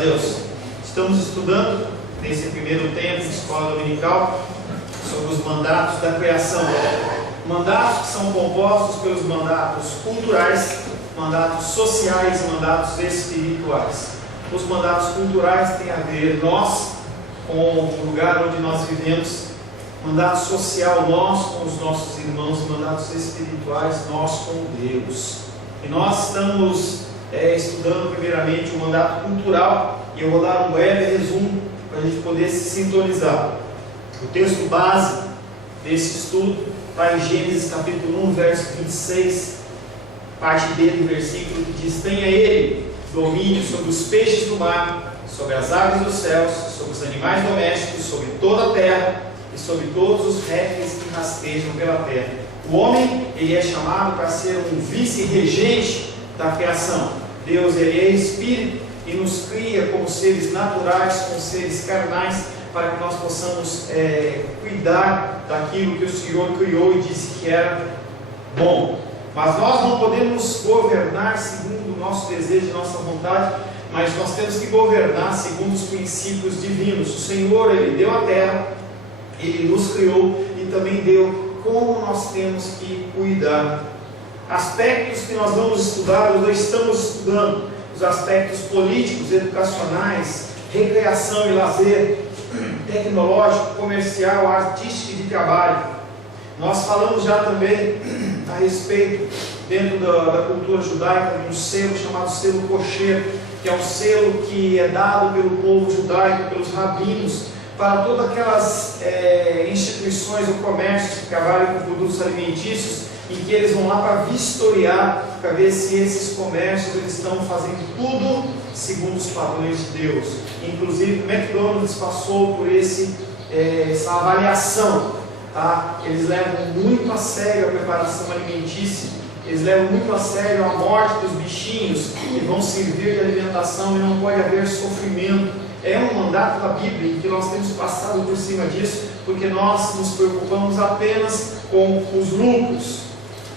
Deus. Estamos estudando nesse primeiro tempo de escola dominical sobre os mandatos da criação. Mandatos que são compostos pelos mandatos culturais, mandatos sociais e mandatos espirituais. Os mandatos culturais têm a ver nós com o lugar onde nós vivemos, mandato social nós com os nossos irmãos, e mandatos espirituais nós com Deus. E nós estamos estudando primeiramente o mandato cultural, e eu vou dar um breve resumo para a gente poder se sintonizar. O texto base desse estudo está em Gênesis capítulo 1, verso 26, parte B do versículo, que diz: tenha ele domínio sobre os peixes do mar, sobre as aves dos céus, sobre os animais domésticos, sobre toda a terra e sobre todos os répteis que rastejam pela terra. O homem, ele é chamado para ser um vice-regente da criação. Deus, ele é espírito e nos cria como seres naturais, como seres carnais, para que nós possamos cuidar daquilo que o Senhor criou e disse que era bom. Mas nós não podemos governar segundo o nosso desejo e nossa vontade, mas nós temos que governar segundo os princípios divinos. O Senhor, ele deu a terra, ele nos criou e também deu como nós temos que cuidar. Aspectos que nós vamos estudar, nós estamos estudando os aspectos políticos, educacionais, recreação e lazer, tecnológico, comercial, artístico e de trabalho. Nós falamos já também a respeito, dentro da cultura judaica, de um selo chamado selo kosher, que é um selo que é dado pelo povo judaico, pelos rabinos, para todas aquelas instituições ou comércios que trabalham com produtos alimentícios, em que eles vão lá para vistoriar, para ver se esses comércios eles estão fazendo tudo segundo os padrões de Deus. Inclusive o McDonald's passou por essa avaliação, tá? Eles levam muito a sério a preparação alimentícia, eles levam muito a sério a morte dos bichinhos que vão servir de alimentação, e não pode haver sofrimento. É um mandato da Bíblia em que nós temos passado por cima disso, porque nós nos preocupamos apenas com os lucros.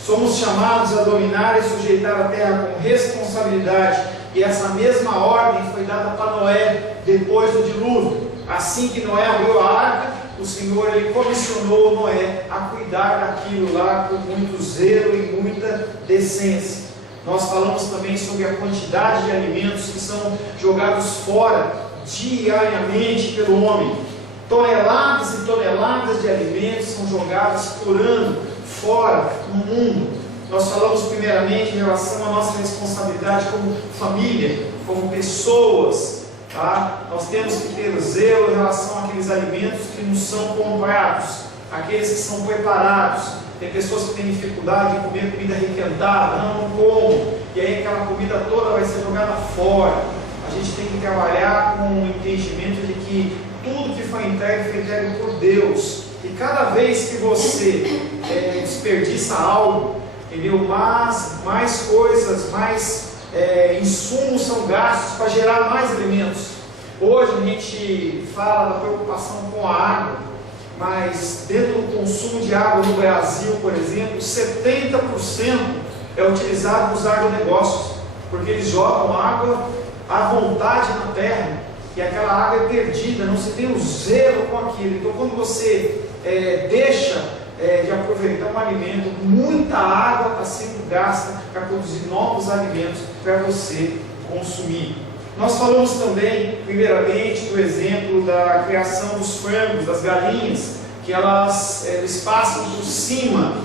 Somos chamados a dominar e sujeitar a terra com responsabilidade, e essa mesma ordem foi dada para Noé depois do dilúvio. Assim que Noé abriu a arca, o Senhor ele comissionou Noé a cuidar daquilo lá com muito zelo e muita decência. Nós falamos também sobre a quantidade de alimentos que são jogados fora diariamente pelo homem. Toneladas e toneladas de alimentos são jogados por ano fora no mundo. Nós falamos primeiramente em relação à nossa responsabilidade como família, como pessoas, tá? Nós temos que ter zelo em relação àqueles alimentos que nos são comprados, aqueles que são preparados. Tem pessoas que têm dificuldade de comer comida requentada, não como, e aí aquela comida toda vai ser jogada fora. A gente tem que trabalhar com o entendimento de que tudo que foi entregue por Deus. E cada vez que você desperdiça algo, entendeu? Mais coisas, mais insumos são gastos para gerar mais alimentos. Hoje a gente fala da preocupação com a água, mas dentro do consumo de água no Brasil, por exemplo, 70% é utilizado nos agronegócios, porque eles jogam água à vontade na terra, e aquela água é perdida, não se tem o zelo com aquilo. Então quando você deixa de aproveitar um alimento, muita água está sendo gasta para produzir novos alimentos para você consumir. Nós falamos também, primeiramente, do exemplo da criação dos frangos, das galinhas, que eles passam por cima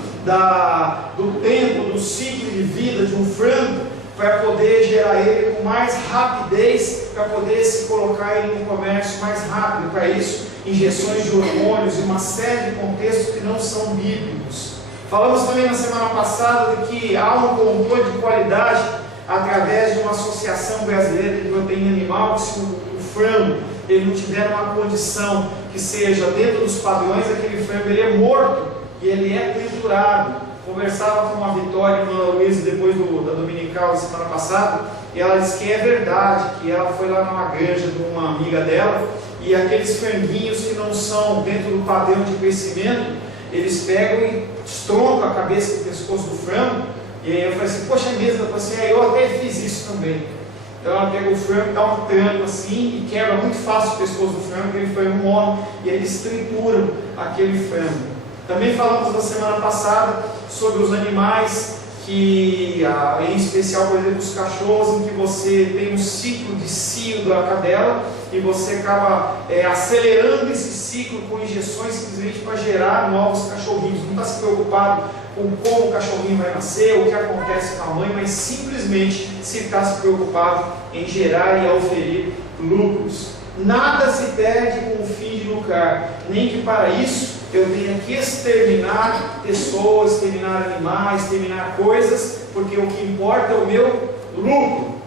do tempo, do ciclo de vida de um frango, para poder gerar ele com mais rapidez, para poder se colocar ele no comércio mais rápido. Para isso, injeções de hormônios e uma série de contextos que não são bíblicos. Falamos também na semana passada de que há um controle de qualidade através de uma associação brasileira de proteína animal, que se o frango ele não tiver uma condição que seja dentro dos padrões, aquele frango ele é morto e ele é triturado. Conversava com a Vitória e a Ana Luísa depois da dominical da semana passada, e ela disse que é verdade, que ela foi lá numa granja de uma amiga dela, e aqueles franguinhos que não são dentro do padrão de crescimento, eles pegam e estroncam a cabeça e o pescoço do frango. E aí eu falei assim, poxa, mesmo, eu falei assim, eu até fiz isso também. Então ela pega o frango, dá um tranco assim e quebra muito fácil o pescoço do frango, aquele frango morre e eles trituram aquele frango. Também falamos na semana passada sobre os animais que, em especial, por exemplo, os cachorros, em que você tem um ciclo de cio da cadela e você acaba acelerando esse ciclo com injeções simplesmente para gerar novos cachorrinhos. Não está se preocupado com como o cachorrinho vai nascer, o que acontece com a mãe, mas simplesmente se está se preocupado em gerar e auferir lucros. Nada se perde com o fim de lucrar, nem que para isso eu tenha que exterminar pessoas, exterminar animais, exterminar coisas, porque o que importa é o meu lucro.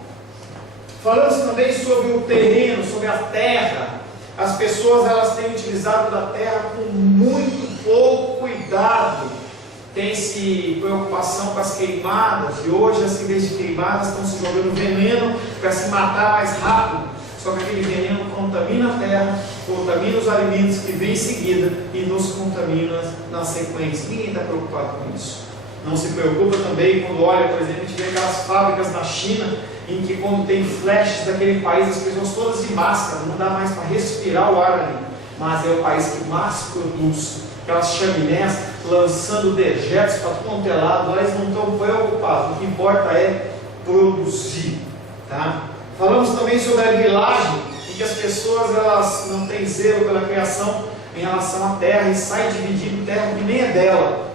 Falamos também sobre o terreno, sobre a terra. As pessoas elas têm utilizado da terra com muito pouco cuidado. Tem-se preocupação com as queimadas, e hoje as vez de queimadas estão se jogando veneno para se matar mais rápido. Só que aquele veneno contamina a terra, contamina os alimentos que vêm em seguida e nos contamina na sequência. Ninguém está preocupado com isso. Não se preocupa também quando olha, por exemplo, a gente vê aquelas fábricas na China, em que quando tem flashes daquele país, as pessoas todas de máscara, não dá mais para respirar o ar ali. Mas é o país que mais produz. Aquelas chaminés lançando dejetos para todo quanto é lado, lá eles não estão preocupados. O que importa é produzir. Tá? Falamos também sobre a grilagem, em que as pessoas elas não têm zelo pela criação em relação à terra e saem dividindo terra que nem é dela.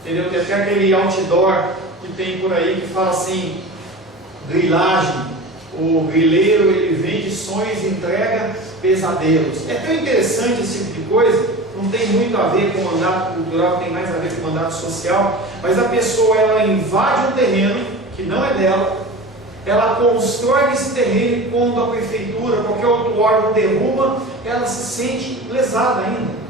Entendeu? Tem até aquele outdoor que tem por aí que fala assim: grilagem, o grileiro ele vende sonhos e entrega pesadelos. É tão interessante esse tipo de coisa, não tem muito a ver com o mandato cultural, tem mais a ver com o mandato social, mas a pessoa ela invade um terreno que não é dela, ela constrói nesse terreno e quando a prefeitura, qualquer outro órgão derruba, ela se sente lesada ainda.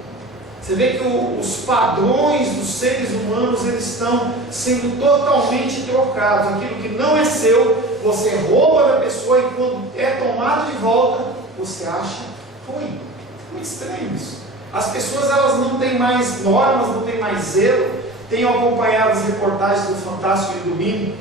Você vê que os padrões dos seres humanos eles estão sendo totalmente trocados. Aquilo que não é seu, você rouba da pessoa e quando é tomado de volta, você acha ruim. Muito estranho isso. As pessoas elas não têm mais normas, não têm mais zelo. Tenho acompanhado as reportagens do Fantástico de domingo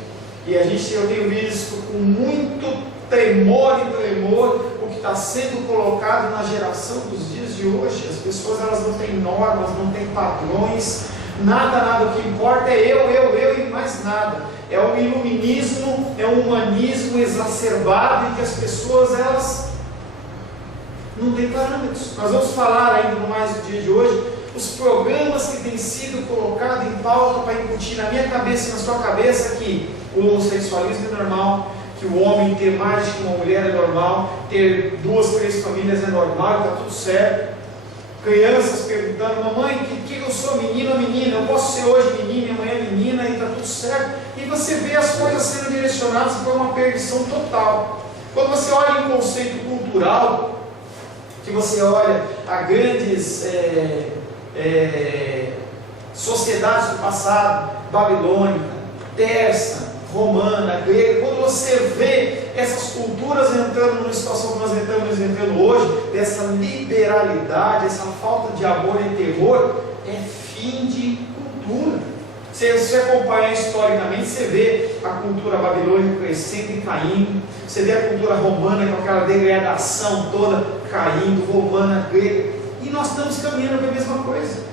e eu tenho visto com muito temor e tremor o que está sendo colocado na geração dos dias de hoje. As pessoas elas não têm normas, não têm padrões, nada, o que importa é eu e mais nada. É um iluminismo, é um humanismo exacerbado em que as pessoas elas não têm parâmetros. Nós vamos falar ainda no mais do dia de hoje os programas que têm sido colocados em pauta para incutir na minha cabeça e na sua cabeça que o homossexualismo é normal, que o homem ter mais de uma mulher é normal, ter 2, 3 famílias é normal, está tudo certo. Crianças perguntando: mamãe, que eu sou menino ou menina? Eu posso ser hoje menina e amanhã menina e está tudo certo. E você vê as coisas sendo direcionadas para uma perdição total. Quando você olha em conceito cultural, que você olha a grandes sociedades do passado, babilônica, persa, romana, grega, quando você vê essas culturas entrando numa situação que nós estamos entrando hoje, dessa liberalidade, essa falta de amor e terror, é fim de cultura. Se você acompanhar historicamente, você vê a cultura babilônica crescendo e caindo, você vê a cultura romana com aquela degradação toda caindo, romana, grega, e nós estamos caminhando para a mesma coisa.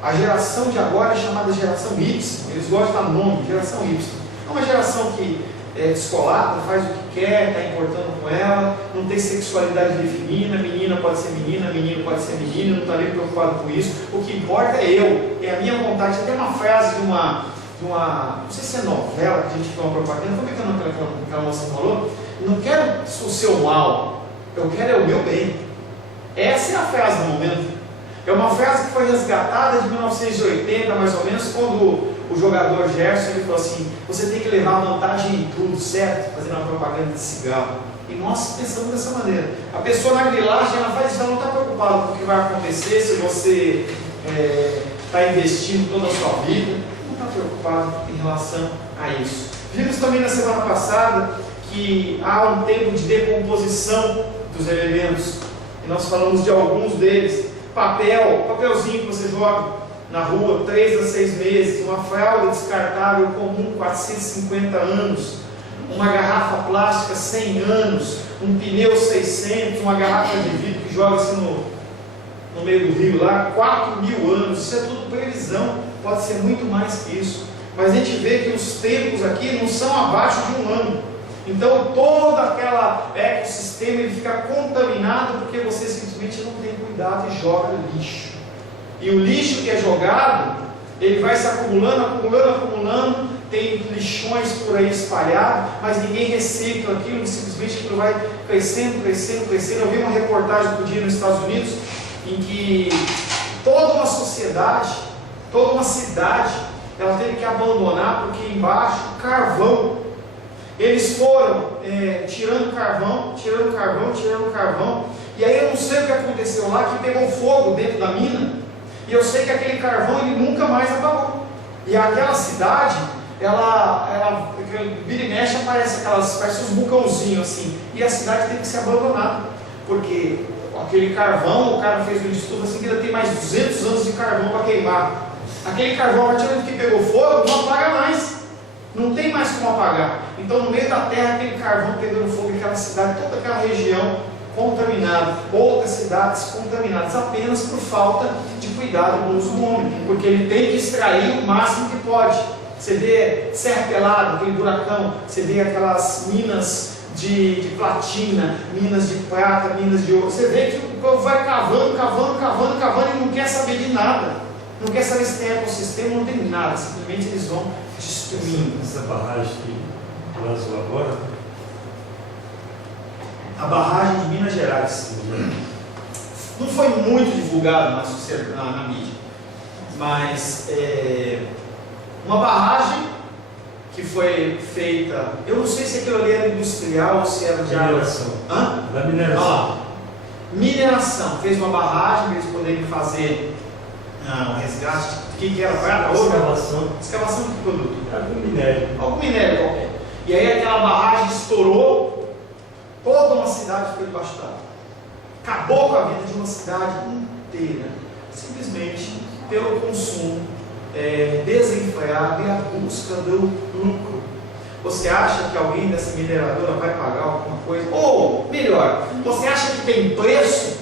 A geração de agora é chamada geração Y, eles gostam de dar nome, geração Y. É uma geração que é descolada, faz o que quer, está importando com ela, não tem sexualidade definida, menina pode ser menina, menino pode ser menino, não está nem preocupado com isso. O que importa é eu, é a minha vontade. Tem uma frase de uma, não sei se é novela, que a gente foi uma propaganda, como é que é o nome aquela moça falou? Não quero o seu mal, eu quero é o meu bem. Essa é a frase do momento. É uma frase que foi resgatada de 1980, mais ou menos, quando o jogador Gerson ele falou assim: você tem que levar vantagem em tudo, certo? Fazendo uma propaganda de cigarro. E nós pensamos dessa maneira. A pessoa na grilagem, ela faz isso, ela não está preocupada com o que vai acontecer, se você está investindo toda a sua vida, não está preocupado em relação a isso. Vimos também na semana passada que há um tempo de decomposição dos elementos, e nós falamos de alguns deles. Papelzinho que você joga na rua, 3 a 6 meses, uma fralda descartável comum, 450 anos. uma garrafa plástica 100 anos, um pneu 600, uma garrafa de vidro que joga-se no meio do rio lá, 4.000 anos, isso é tudo previsão, pode ser muito mais que isso, mas a gente vê que os tempos aqui não são abaixo de um ano. Então todo aquele ecossistema ele fica contaminado porque você simplesmente não tem cuidado e joga lixo. E o lixo que é jogado, ele vai se acumulando, tem lixões por aí espalhados, mas ninguém recicla aquilo, simplesmente aquilo vai crescendo. Eu vi uma reportagem outro dia nos Estados Unidos, em que toda uma sociedade, toda uma cidade, ela teve que abandonar porque embaixo, carvão. Eles foram tirando carvão, e aí eu não sei o que aconteceu lá, que pegou fogo dentro da mina, e eu sei que aquele carvão ele nunca mais apagou. E aquela cidade, ela vira e mexe, parece uns vulcãozinhos assim, e a cidade teve que ser abandonada, porque aquele carvão, o cara fez um estudo assim, que ainda tem mais 200 anos de carvão para queimar. Aquele carvão, a partir do momento que pegou fogo, não apaga mais. Não tem mais como apagar. Então, no meio da terra, aquele carvão pegando fogo, aquela cidade, toda aquela região contaminada, outras cidades contaminadas, apenas por falta de cuidado no uso do homem, porque ele tem que extrair o máximo que pode. Você vê Serra Pelada, aquele buracão, você vê aquelas minas de platina, minas de prata, minas de ouro. Você vê que o povo vai cavando e não quer saber de nada. Não quer saber se tem ecossistema, não tem nada, simplesmente eles vão destruindo. Essa barragem que lançou agora? A barragem de Minas Gerais. Não foi muito divulgado na mídia, mas uma barragem que foi feita, eu não sei se aquilo ali era industrial ou se era de mineração. Da mineração. Mineração, fez uma barragem para eles poderem fazer um resgate, o que era? Escavação de que produto? Algum minério qualquer. E aí aquela barragem estourou, toda uma cidade ficou debaixo d'água. Acabou com a vida de uma cidade inteira, simplesmente pelo consumo desenfreado e a busca do lucro. Você acha que alguém dessa mineradora vai pagar alguma coisa? Ou, melhor, você acha que tem preço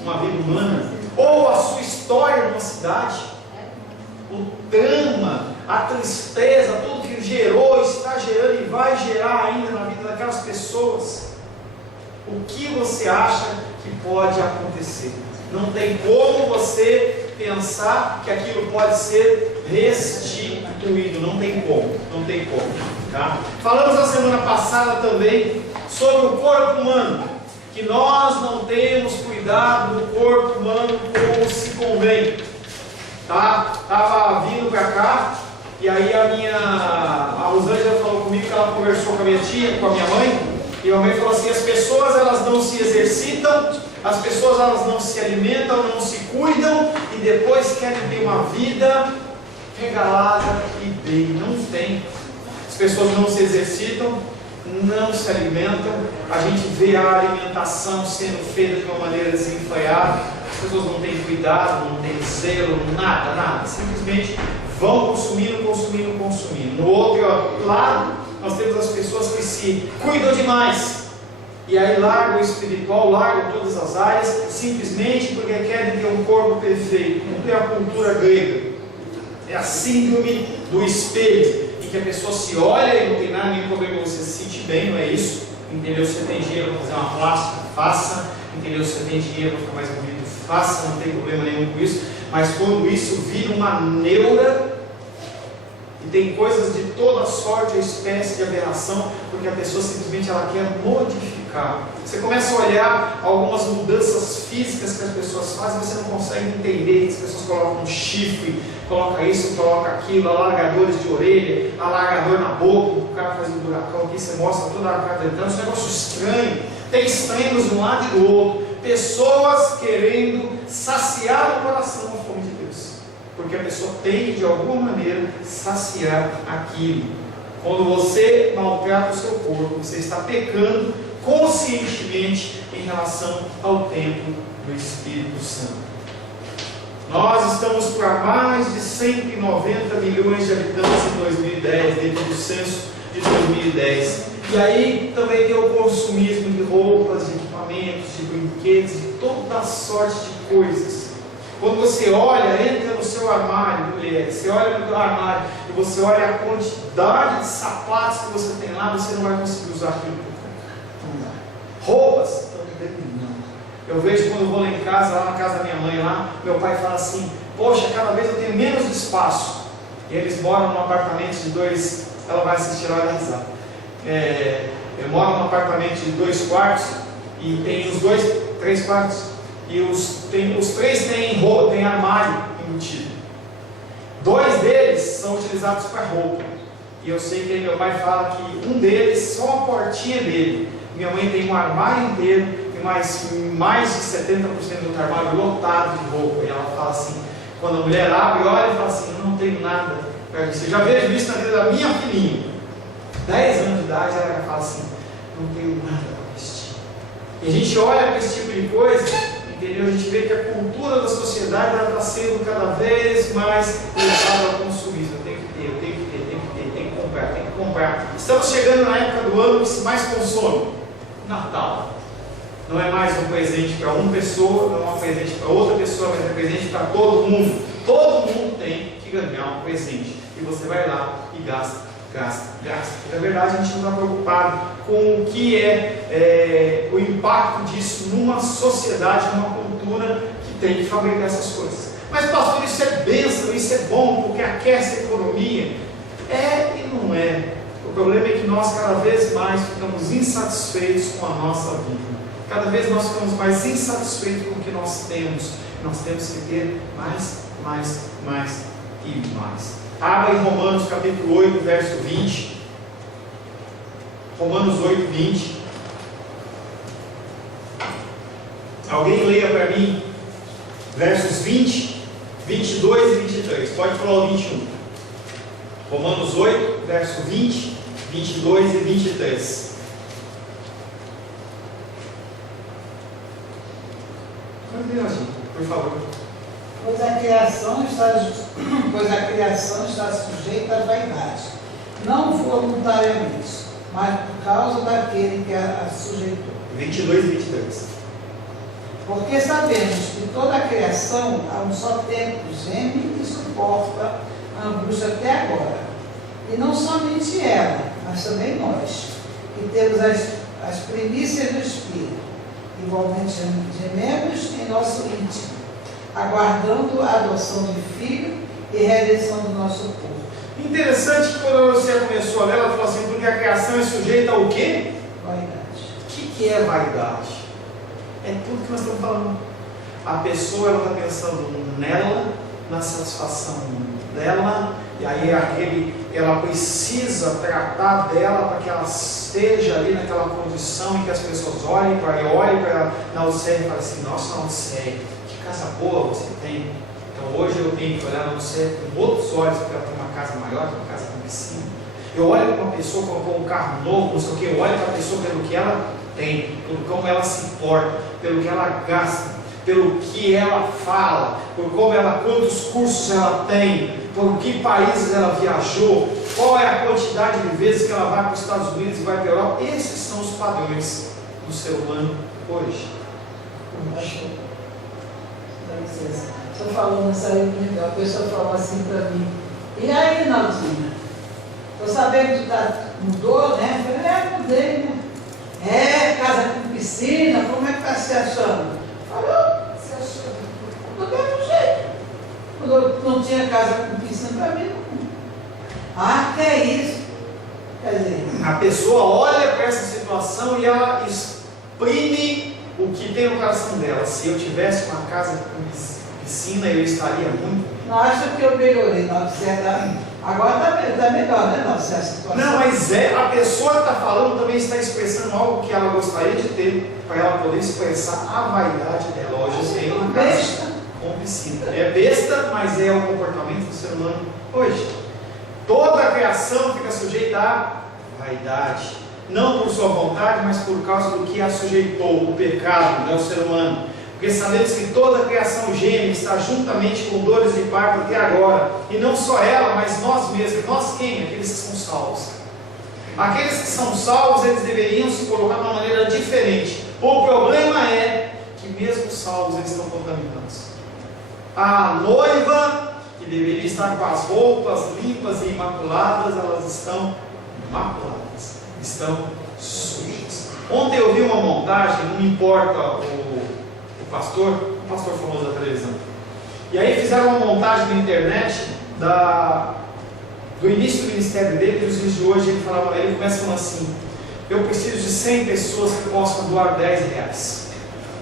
uma vida humana? Ou a sua história numa cidade, o drama, a tristeza, tudo que gerou, está gerando e vai gerar ainda na vida daquelas pessoas. O que você acha que pode acontecer? Não tem como você pensar que aquilo pode ser restituído, não tem como, tá? Falamos na semana passada também sobre o corpo humano, que nós não temos cuidado do corpo humano como se convém, tá? Estava vindo para cá, e aí a Rosângela falou comigo que ela conversou com a minha tia, com a minha mãe, e a mãe falou assim: as pessoas elas não se exercitam, as pessoas elas não se alimentam, não se cuidam, e depois querem ter uma vida regalada e bem, não tem. As pessoas não se exercitam, não se alimentam, a gente vê a alimentação sendo feita de uma maneira desenfreada, as pessoas não têm cuidado, não têm zelo, nada, simplesmente vão consumindo. No outro lado, nós temos as pessoas que se cuidam demais, e aí largam o espiritual, largam todas as áreas, simplesmente porque querem ter um corpo perfeito. Não é a cultura grega, é a síndrome do espelho, que a pessoa se olha e não tem nada, nenhum problema, você se sente bem, não é isso? Entendeu? Se você tem dinheiro para fazer uma plástica, faça. Entendeu? Se você tem dinheiro para ficar mais bonito, faça, não tem problema nenhum com isso. Mas quando isso vira uma neura, e tem coisas de toda sorte ou espécie de aberração, porque a pessoa simplesmente ela quer modificar. Você começa a olhar algumas mudanças físicas que as pessoas fazem, você não consegue entender. As pessoas colocam um chifre, coloca isso, coloca aquilo, alargadores de orelha, alargador na boca, o cara faz um buracão aqui, você mostra toda a cara entrando, esse negócio estranho. Tem extremos de um lado e do outro. Pessoas querendo saciar o coração com a fome de Deus, porque a pessoa tem que de alguma maneira saciar aquilo. Quando você maltrata o seu corpo, você está pecando conscientemente em relação ao templo do Espírito Santo. Nós estamos para mais de 190 milhões de habitantes em 2010, dentro do censo de 2010. E aí também tem o consumismo de roupas, de equipamentos, de brinquedos, de toda sorte de coisas. Quando você olha, entra no seu armário, mulher, você olha no seu armário e você olha a quantidade de sapatos que você tem lá, você não vai conseguir usar aquilo. Roupas, eu vejo quando eu vou lá em casa, lá na casa da minha mãe, lá, meu pai fala assim, poxa, cada vez eu tenho menos espaço. E eles moram num apartamento de 2, ela vai assistir lá e vai risar. Eu moro num apartamento de 2 quartos e tem os 3 quartos. E os 3 têm armário embutido. 2 deles são utilizados para roupa. E eu sei que meu pai fala que um deles, só a portinha dele. Minha mãe tem um armário inteiro e mais de 70% do armário lotado de roupa. E ela fala assim, quando a mulher abre, olha e fala assim, eu não tenho nada para isso. Eu já vejo isso na vida da minha filhinha. 10 anos de idade, ela já fala assim, não tenho nada para vestir. E a gente olha para esse tipo de coisa, entendeu? A gente vê que a cultura da sociedade está sendo cada vez mais levada ao consumismo. Eu tenho que ter, tem que comprar. Estamos chegando na época do ano que se mais consome. Natal. Não é mais um presente para uma pessoa, não é um presente para outra pessoa, mas é um presente para todo mundo. Todo mundo tem que ganhar um presente. E você vai lá e gasta. Na verdade, a gente não está preocupado com o que é o impacto disso numa sociedade, numa cultura que tem que fabricar essas coisas. Mas, pastor, isso é bênção, isso é bom, porque aquece a economia. É e não é. O problema é que nós cada vez mais ficamos insatisfeitos com a nossa vida. Cada vez nós ficamos mais insatisfeitos com o que nós temos. Nós temos que ter mais e mais. Abra em Romanos capítulo 8, verso 20. Romanos 8, 20. Alguém leia para mim versos 20, 22 e 23. Pode falar o 21. Romanos 8, verso 20, 22 e 23. Por favor. Pois a criação está sujeita à vaidade, não voluntariamente, mas por causa daquele que a sujeitou. 22 e 23. Porque sabemos que toda a criação a um só tempo geme e suporta a angústia até agora. E não somente ela, mas também nós, que temos as primícias do Espírito, igualmente gememos em nosso íntimo, aguardando a adoção de filho e redenção do nosso corpo. Interessante que quando você começou a ler, ela falou assim, porque a criação é sujeita ao quê? Vaidade. O que é vaidade? É tudo que nós estamos falando. A pessoa está pensando nela, na satisfação dela, e aí ela precisa tratar dela para que ela esteja ali naquela condição em que as pessoas olhem para ela, na Odisseia e falem assim, nossa, na Odisseia, que casa boa você tem. Então hoje eu tenho que olhar na Odisseia com outros olhos, porque ela tem uma casa maior, uma casa com piscina. Eu olho para uma pessoa que comprou um carro novo, não sei o que, eu olho para a pessoa pelo que ela tem, pelo como ela se porta, pelo que ela gasta, pelo que ela fala, por quantos cursos ela tem, por que países ela viajou, qual é a quantidade de vezes que ela vai para os Estados Unidos e vai para a Europa. Esses são os padrões do ser humano hoje. Dá licença. Estou falando nessa reunião, a pessoa falou assim para mim, e aí, Naldinha? Estou sabendo que tu mudou, né? Eu falei, mudei, né? Casa com piscina, como é que está se achando? Falou, se achando do mesmo jeito. Quando eu não tinha casa com piscina, para mim não. Ah, que é isso? Quer dizer, a pessoa olha para essa situação e ela exprime o que tem no coração dela. Se eu tivesse uma casa com piscina, eu estaria muito. Não acha que eu melhorei, não, agora está melhor, né, não, essa situação. Não, mas a pessoa que está falando também está expressando algo que ela gostaria de ter, para ela poder expressar a vaidade dela. Hoje eu tenho uma casa com piscina. É besta, mas é o comportamento do ser humano hoje. Toda a criação fica sujeita à vaidade, não por sua vontade, mas por causa do que a sujeitou, o pecado, né, o ser humano. Porque sabemos que toda a criação geme, está juntamente com dores de parto até agora. E não só ela, mas nós mesmos. Nós quem? Aqueles que são salvos. Aqueles que são salvos, eles deveriam se colocar de uma maneira diferente. O problema é que mesmo salvos, eles estão contaminados. A noiva, que deveria estar com as roupas limpas e imaculadas, elas estão maculadas, estão sujas. Ontem eu vi uma montagem, não importa o pastor famoso da televisão, e aí fizeram uma montagem na internet do início do ministério dele, dos dias de hoje. Ele começa falando assim: eu preciso de 100 pessoas que possam doar R$10.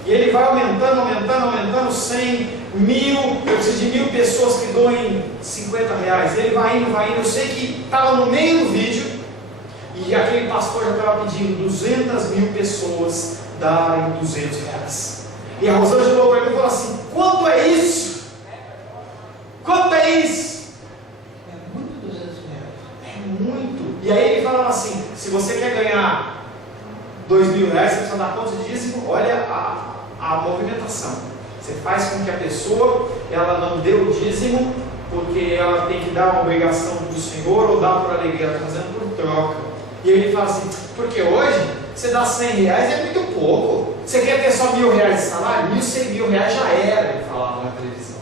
E ele vai aumentando, 100, 1000, eu preciso de 1000 pessoas que doem R$50. Ele vai indo, eu sei que estava no meio do vídeo, e aquele pastor já estava pedindo 200.000 pessoas darem R$200. E a Rosângela falou para mim e falou assim: quanto é isso? Quanto é isso? É muito R$200. É muito. E aí ele falava assim: se você quer ganhar R$2.000, você precisa dar quanto de dízimo? Olha a movimentação. Você faz com que a pessoa, ela não dê o dízimo porque ela tem que dar uma obrigação para o Senhor ou dar por alegria, ela está fazendo por troca. E aí ele fala assim: porque hoje você dá R$100 é muito pouco. Você quer ter só R$1.000 de salário? R$1.000 já era, ele falava na televisão.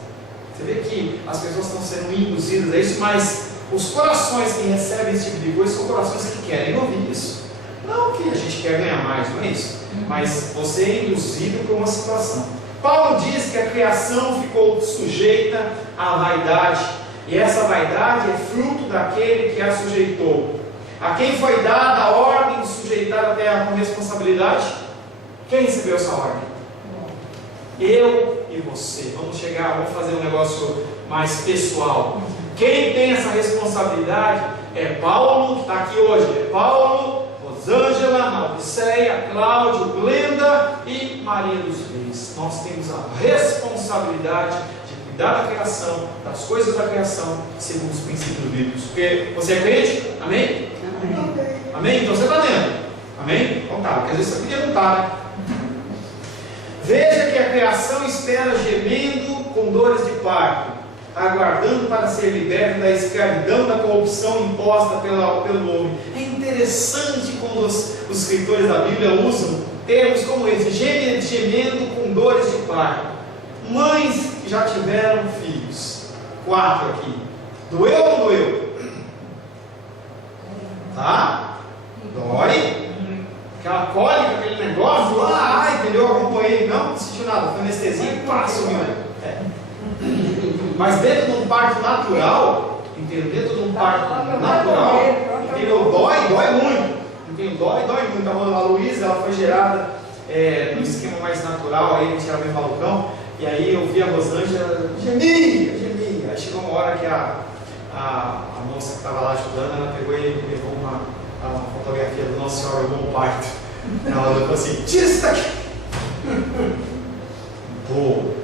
Você vê que as pessoas estão sendo induzidas a isso, mas os corações que recebem esse tipo de coisa são corações que querem ouvir isso. Não que a gente quer ganhar mais, não é isso, mas você é induzido por uma situação. Paulo diz que a criação ficou sujeita à vaidade, e essa vaidade é fruto daquele que a sujeitou. A quem foi dada a ordem de sujeitar a terra com responsabilidade? Quem recebeu essa ordem? Eu e você. Vamos fazer um negócio mais pessoal. Quem tem essa responsabilidade é Paulo, que está aqui hoje. É Paulo, Rosângela, Mauriceia, Cláudio, Glenda e Maria dos Reis. Nós temos a responsabilidade de cuidar da criação, das coisas da criação, segundo os princípios bíblicos. Porque você é crente? Amém? Amém. Amém? Então você está dentro. Amém? Então tá, porque às vezes você podia não estar, né? Veja que a criação espera gemendo com dores de parto, aguardando para ser liberta da escravidão, da corrupção imposta pelo homem. É interessante como os escritores da Bíblia usam termos como esse: gemendo com dores de parto. Mães que já tiveram filhos, 4 aqui. Doeu ou não doeu? Tá? Dói? Aquela cólica, aquele negócio lá, entendeu? Acompanhei, não sentiu nada, foi anestesia, sumiu. Mas dentro de um parto natural, entendeu? Dentro de um parto natural, entendeu? Dói muito. Entendeu? Dói muito. A Luísa, ela foi gerada no esquema mais natural, aí a gente era bem malucão, e aí eu vi a Rosângela, gemia. Aí chegou uma hora que a moça que estava lá ajudando, ela pegou e levou a fotografia do Nossa Senhora do Bom Parto. Ela falou assim: tira isso daqui.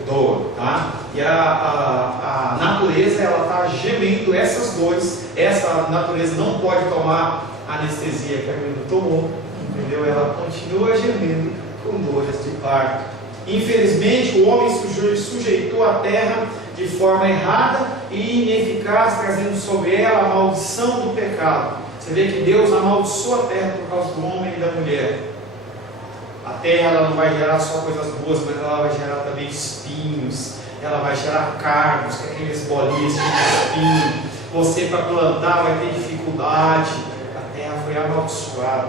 Doa, tá? E a natureza, ela está gemendo essas dores. Essa natureza não pode tomar anestesia que a menina tomou, entendeu? Ela continua gemendo com dores de parto. Infelizmente, o homem sujeitou a terra de forma errada e ineficaz, trazendo sobre ela a maldição do pecado. Você vê que Deus amaldiçoa a terra por causa do homem e da mulher. A terra, ela não vai gerar só coisas boas, mas ela vai gerar também espinhos, ela vai gerar cargos, que é aqueles bolinhos de espinho. Você, para plantar, vai ter dificuldade. A terra foi amaldiçoada.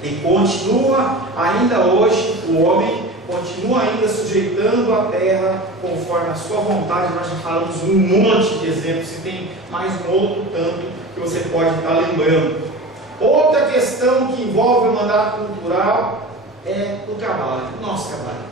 E continua ainda hoje, o homem continua ainda sujeitando a terra conforme a sua vontade. Nós já falamos um monte de exemplos, e tem mais um outro tanto que você pode estar lembrando. Outra questão que envolve o mandato cultural é o trabalho, o nosso trabalho.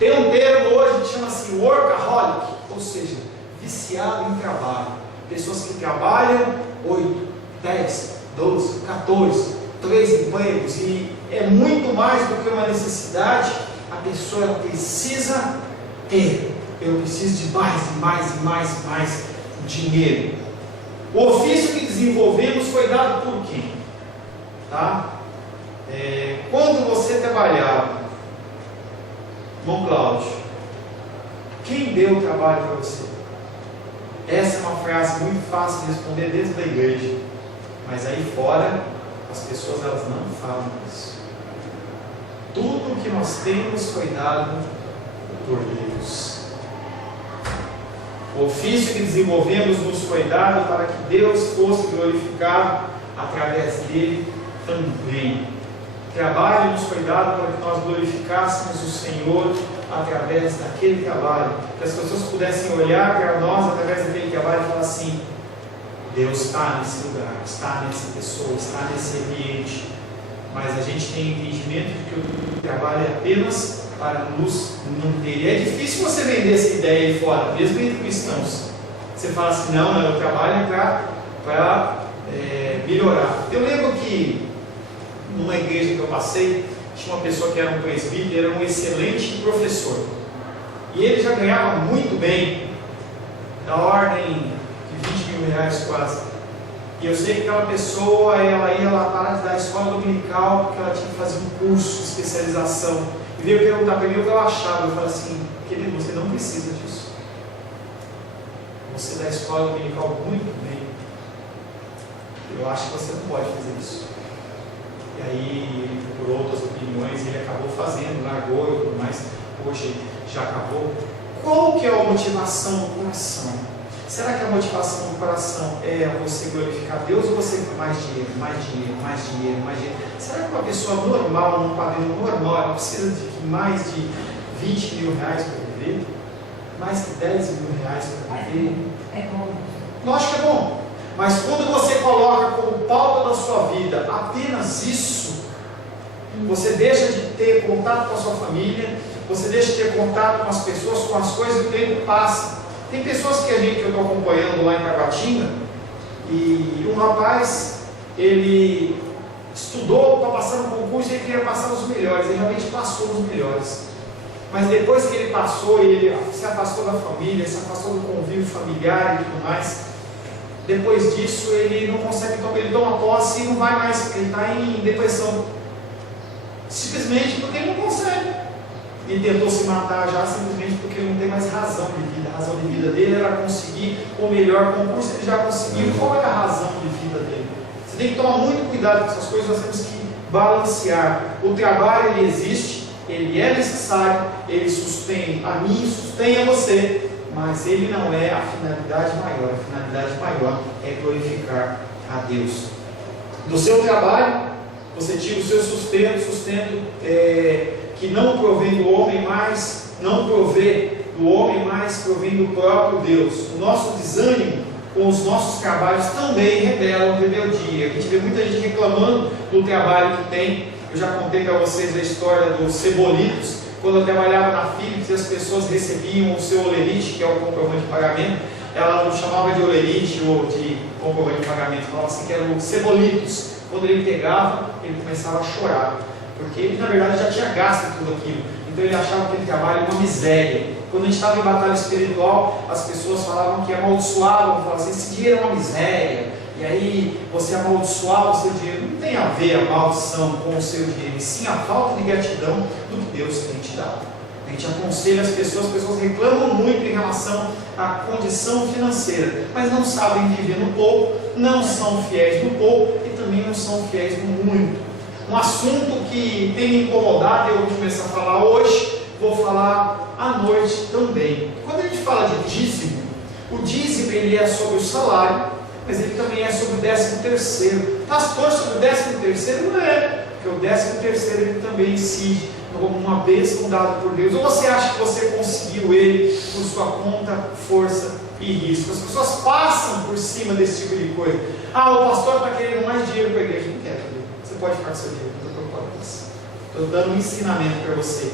Tem um termo hoje que chama-se workaholic, ou seja, viciado em trabalho. Pessoas que trabalham 8, 10, 12, 14, 3 empregos, e é muito mais do que uma necessidade. A pessoa precisa ter. Eu preciso de mais dinheiro. O ofício que desenvolvemos foi dado por quem? Tá? Quando você trabalhava, irmão Cláudio, quem deu o trabalho para você? Essa é uma frase muito fácil de responder desde a igreja. Mas aí fora, as pessoas elas não falam isso. Tudo que nós temos foi dado por Deus. O ofício que desenvolvemos nos foi dado para que Deus fosse glorificado através dele também. O trabalho nos foi dado para que nós glorificássemos o Senhor através daquele trabalho, que as pessoas pudessem olhar para nós através daquele trabalho e falar assim: Deus está nesse lugar, está nessa pessoa, está nesse ambiente. Mas a gente tem entendimento de que o trabalho é apenas para nos manter. E é difícil você vender essa ideia aí fora, mesmo entre cristãos. Você fala assim: não, eu trabalho para melhorar. Eu lembro que numa igreja que eu passei, tinha uma pessoa que era um presbítero, era um excelente professor. E ele já ganhava muito bem, da ordem de 20 mil reais quase. E eu sei que aquela pessoa, ela ia lá para da escola dominical, porque ela tinha que fazer um curso de especialização. E veio perguntar para mim o que eu achava. Eu falei assim: querido, você não precisa disso. Você da escola dominical muito bem. Eu acho que você não pode fazer isso. E aí, por outras opiniões, ele acabou fazendo, largou e tudo mais. Hoje já acabou. Qual que é a motivação do coração? Será que a motivação do coração é você glorificar Deus ou você quer mais dinheiro, mais dinheiro, mais dinheiro, mais dinheiro? Será que uma pessoa normal, num padrão normal, ela precisa de mais de 20 mil reais para viver? Mais de 10 mil reais para viver? É bom. Lógico que é bom. Mas quando você coloca como pauta da sua vida apenas isso, você deixa de ter contato com a sua família, você deixa de ter contato com as pessoas, com as coisas, o tempo passa. Tem pessoas que eu estou acompanhando lá em Taguatinga, e um rapaz, ele estudou, está passando no concurso e ele queria passar nos melhores, ele realmente passou nos melhores. Mas depois que ele passou, ele se afastou da família, se afastou do convívio familiar e tudo mais. Depois disso, ele não consegue, ele toma posse e não vai mais, ele está em depressão. Simplesmente porque ele não consegue. E tentou se matar já simplesmente porque ele não tem mais razão de vida. A razão de vida dele era conseguir o melhor concurso, ele já conseguiu. Qual é a razão de vida dele? Você tem que tomar muito cuidado com essas coisas, nós temos que balancear. O trabalho, ele existe, ele é necessário, ele sustém a mim, sustém a você. Mas ele não é a finalidade maior. A finalidade maior é glorificar a Deus. Do seu trabalho, você tira o seu sustento que não provém do homem, mas não provém do homem, mas provém do próprio Deus. O nosso desânimo com os nossos trabalhos também revelam rebeldia. A gente vê muita gente reclamando do trabalho que tem. Eu já contei para vocês a história dos cebolitos. Quando eu trabalhava na Philips, as pessoas recebiam o seu olerite, que é o comprovante de pagamento. Ela não chamava de olerite ou de comprovante de pagamento, falava assim que eram cebolitos. Quando ele pegava, ele começava a chorar, porque ele na verdade já tinha gasto tudo aquilo. Então ele achava aquele trabalho uma miséria. Quando a gente estava em batalha espiritual, as pessoas falavam que amaldiçoavam, falavam assim: esse dinheiro é uma miséria. E aí você amaldiçoava o seu dinheiro. Não tem a ver a maldição com o seu dinheiro, e sim a falta de gratidão do que Deus tem te dado. A gente aconselha as pessoas reclamam muito em relação à condição financeira, mas não sabem viver no pouco, não são fiéis no pouco e também não são fiéis no muito. Um assunto que tem me incomodado, eu vou começar a falar hoje, vou falar à noite também. Quando a gente fala de dízimo, o dízimo ele é sobre o salário, mas ele também é sobre o 13º. Pastor, sobre o 13º não é, porque o 13º ele também incide como uma bênção dada por Deus. Ou você acha que você conseguiu ele por sua conta, força e risco? As pessoas passam por cima desse tipo de coisa. Ah, o pastor está querendo mais dinheiro para a igreja. Não quero, você pode ficar com seu dinheiro, não estou preocupado com isso. Estou dando um ensinamento para você.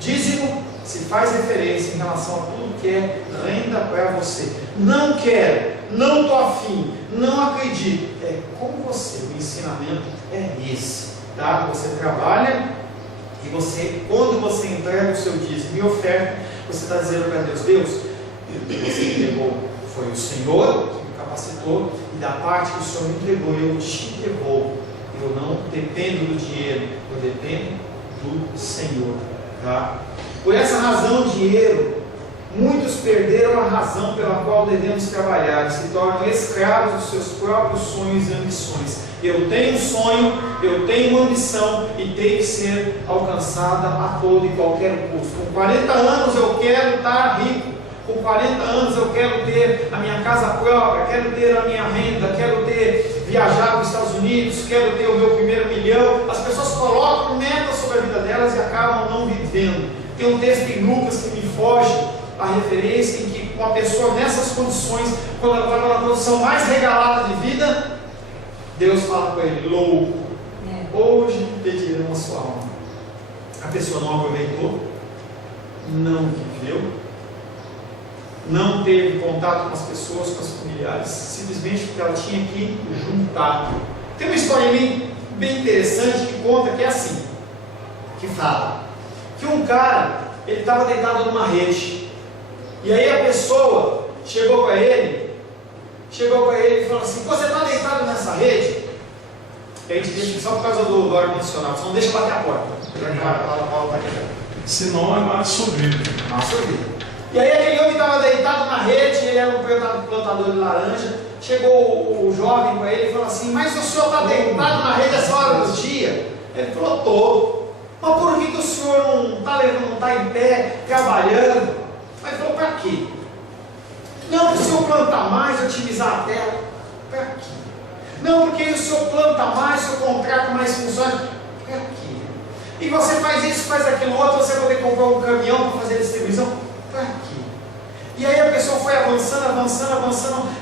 Dízimo se faz referência em relação a tudo que é renda para você. Não quero, não estou afim, não acredito. É com você, o ensinamento é esse, tá? Você trabalha e você, quando você entrega o seu dízimo e oferta, você está dizendo para Deus: Deus, o que você me entregou foi o Senhor que me capacitou, e da parte que o Senhor me entregou eu te devolvo. Eu não dependo do dinheiro, eu dependo do Senhor, tá? Por essa razão, o dinheiro Muitos perderam a razão pela qual devemos trabalhar e se tornam escravos dos seus próprios sonhos e ambições. Eu tenho um sonho, eu tenho uma ambição e tem que ser alcançada a todo e qualquer custo. Com 40 anos eu quero estar rico. Com 40 anos eu quero ter a minha casa própria, quero ter a minha renda, quero ter viajar para os Estados Unidos, quero ter o meu primeiro milhão. As pessoas colocam metas sobre a vida delas e acabam não vivendo. Tem um texto em Lucas que me foge a referência, em que uma pessoa nessas condições, quando ela está na condição mais regalada de vida, Deus fala com ele: louco, hoje pedirão a sua alma. A pessoa não aproveitou, não viveu, não teve contato com as pessoas, com os familiares, simplesmente porque ela tinha que juntar. Tem uma história bem interessante que conta que é assim, que fala que um cara, ele estava deitado numa rede, e aí a pessoa chegou para ele e falou assim: você está deitado nessa rede? E a gente deixa só por causa do ar-condicionado, só não deixa bater a porta, senão é mais sorrido. E aí aquele homem estava deitado na rede, ele era um plantador de laranja. Chegou o jovem para ele e falou assim: mas o senhor está deitado na rede essa hora do dia? Ele falou: estou. Mas por que o senhor não está em pé, trabalhando? Mas ele falou: para quê? Não, porque o senhor planta mais, otimizar a terra. Para quê? Não, porque o senhor planta mais, o senhor contrata mais funcionários. Para quê? E você faz isso, faz aquilo outro, você vai poder comprar um caminhão para fazer a distribuição. Para quê? E aí a pessoa foi avançando.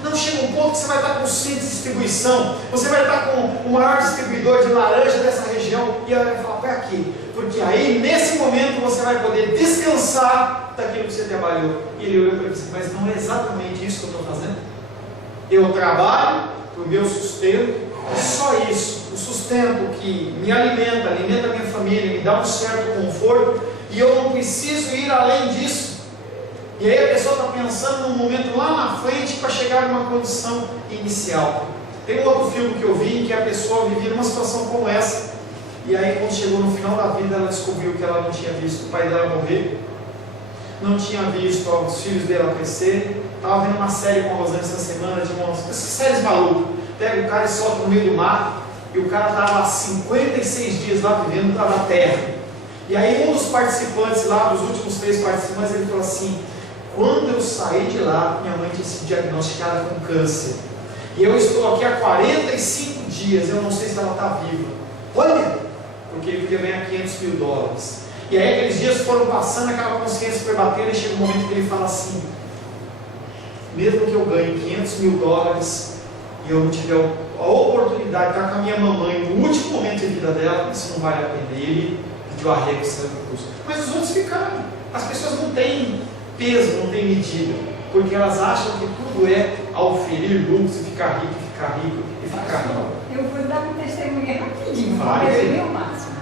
Não, chega um ponto que você vai estar com o centro de distribuição, você vai estar com o maior distribuidor de laranja dessa região, e ela vai falar: para quê? Porque aí nesse momento você vai poder descansar daquilo que você trabalhou. E ele olhou para ele e disse: mas não é exatamente isso que eu estou fazendo? Eu trabalho para o meu sustento, só isso, o sustento que me alimenta a minha família, me dá um certo conforto, e eu não preciso ir além disso. E aí a pessoa está pensando num momento lá na frente para chegar numa condição inicial. Tem um outro filme que eu vi em que a pessoa vivia numa situação como essa, e aí quando chegou no final da vida ela descobriu que ela não tinha visto o pai dela morrer, não tinha visto os filhos dela crescer. Estava vendo uma série com a Rosane essa semana, de essas séries malucas. Pega o cara e solta no meio do mar, e o cara estava há 56 dias lá vivendo na terra. E aí um dos participantes lá, dos últimos 3 participantes, ele falou assim: quando eu saí de lá, minha mãe tinha sido diagnosticada com câncer, e eu estou aqui há 45 dias, eu não sei se ela está viva. Olha, porque ele podia ganhar $500 mil. E aí aqueles dias foram passando, aquela consciência foi batendo, e chega um momento que ele fala assim: mesmo que eu ganhe $500 mil e eu não tiver a oportunidade de estar com a minha mamãe no último momento de vida dela, isso não vale a pena. E ele pediu arrego do curso. Mas os outros ficaram. As pessoas não têm peso, não têm medida, porque elas acham que tudo é auferir lucros e ficar rico, e ficar rico, e ficar rico. Eu vou dar um testemunho rapidinho, Vai. para resumir o máximo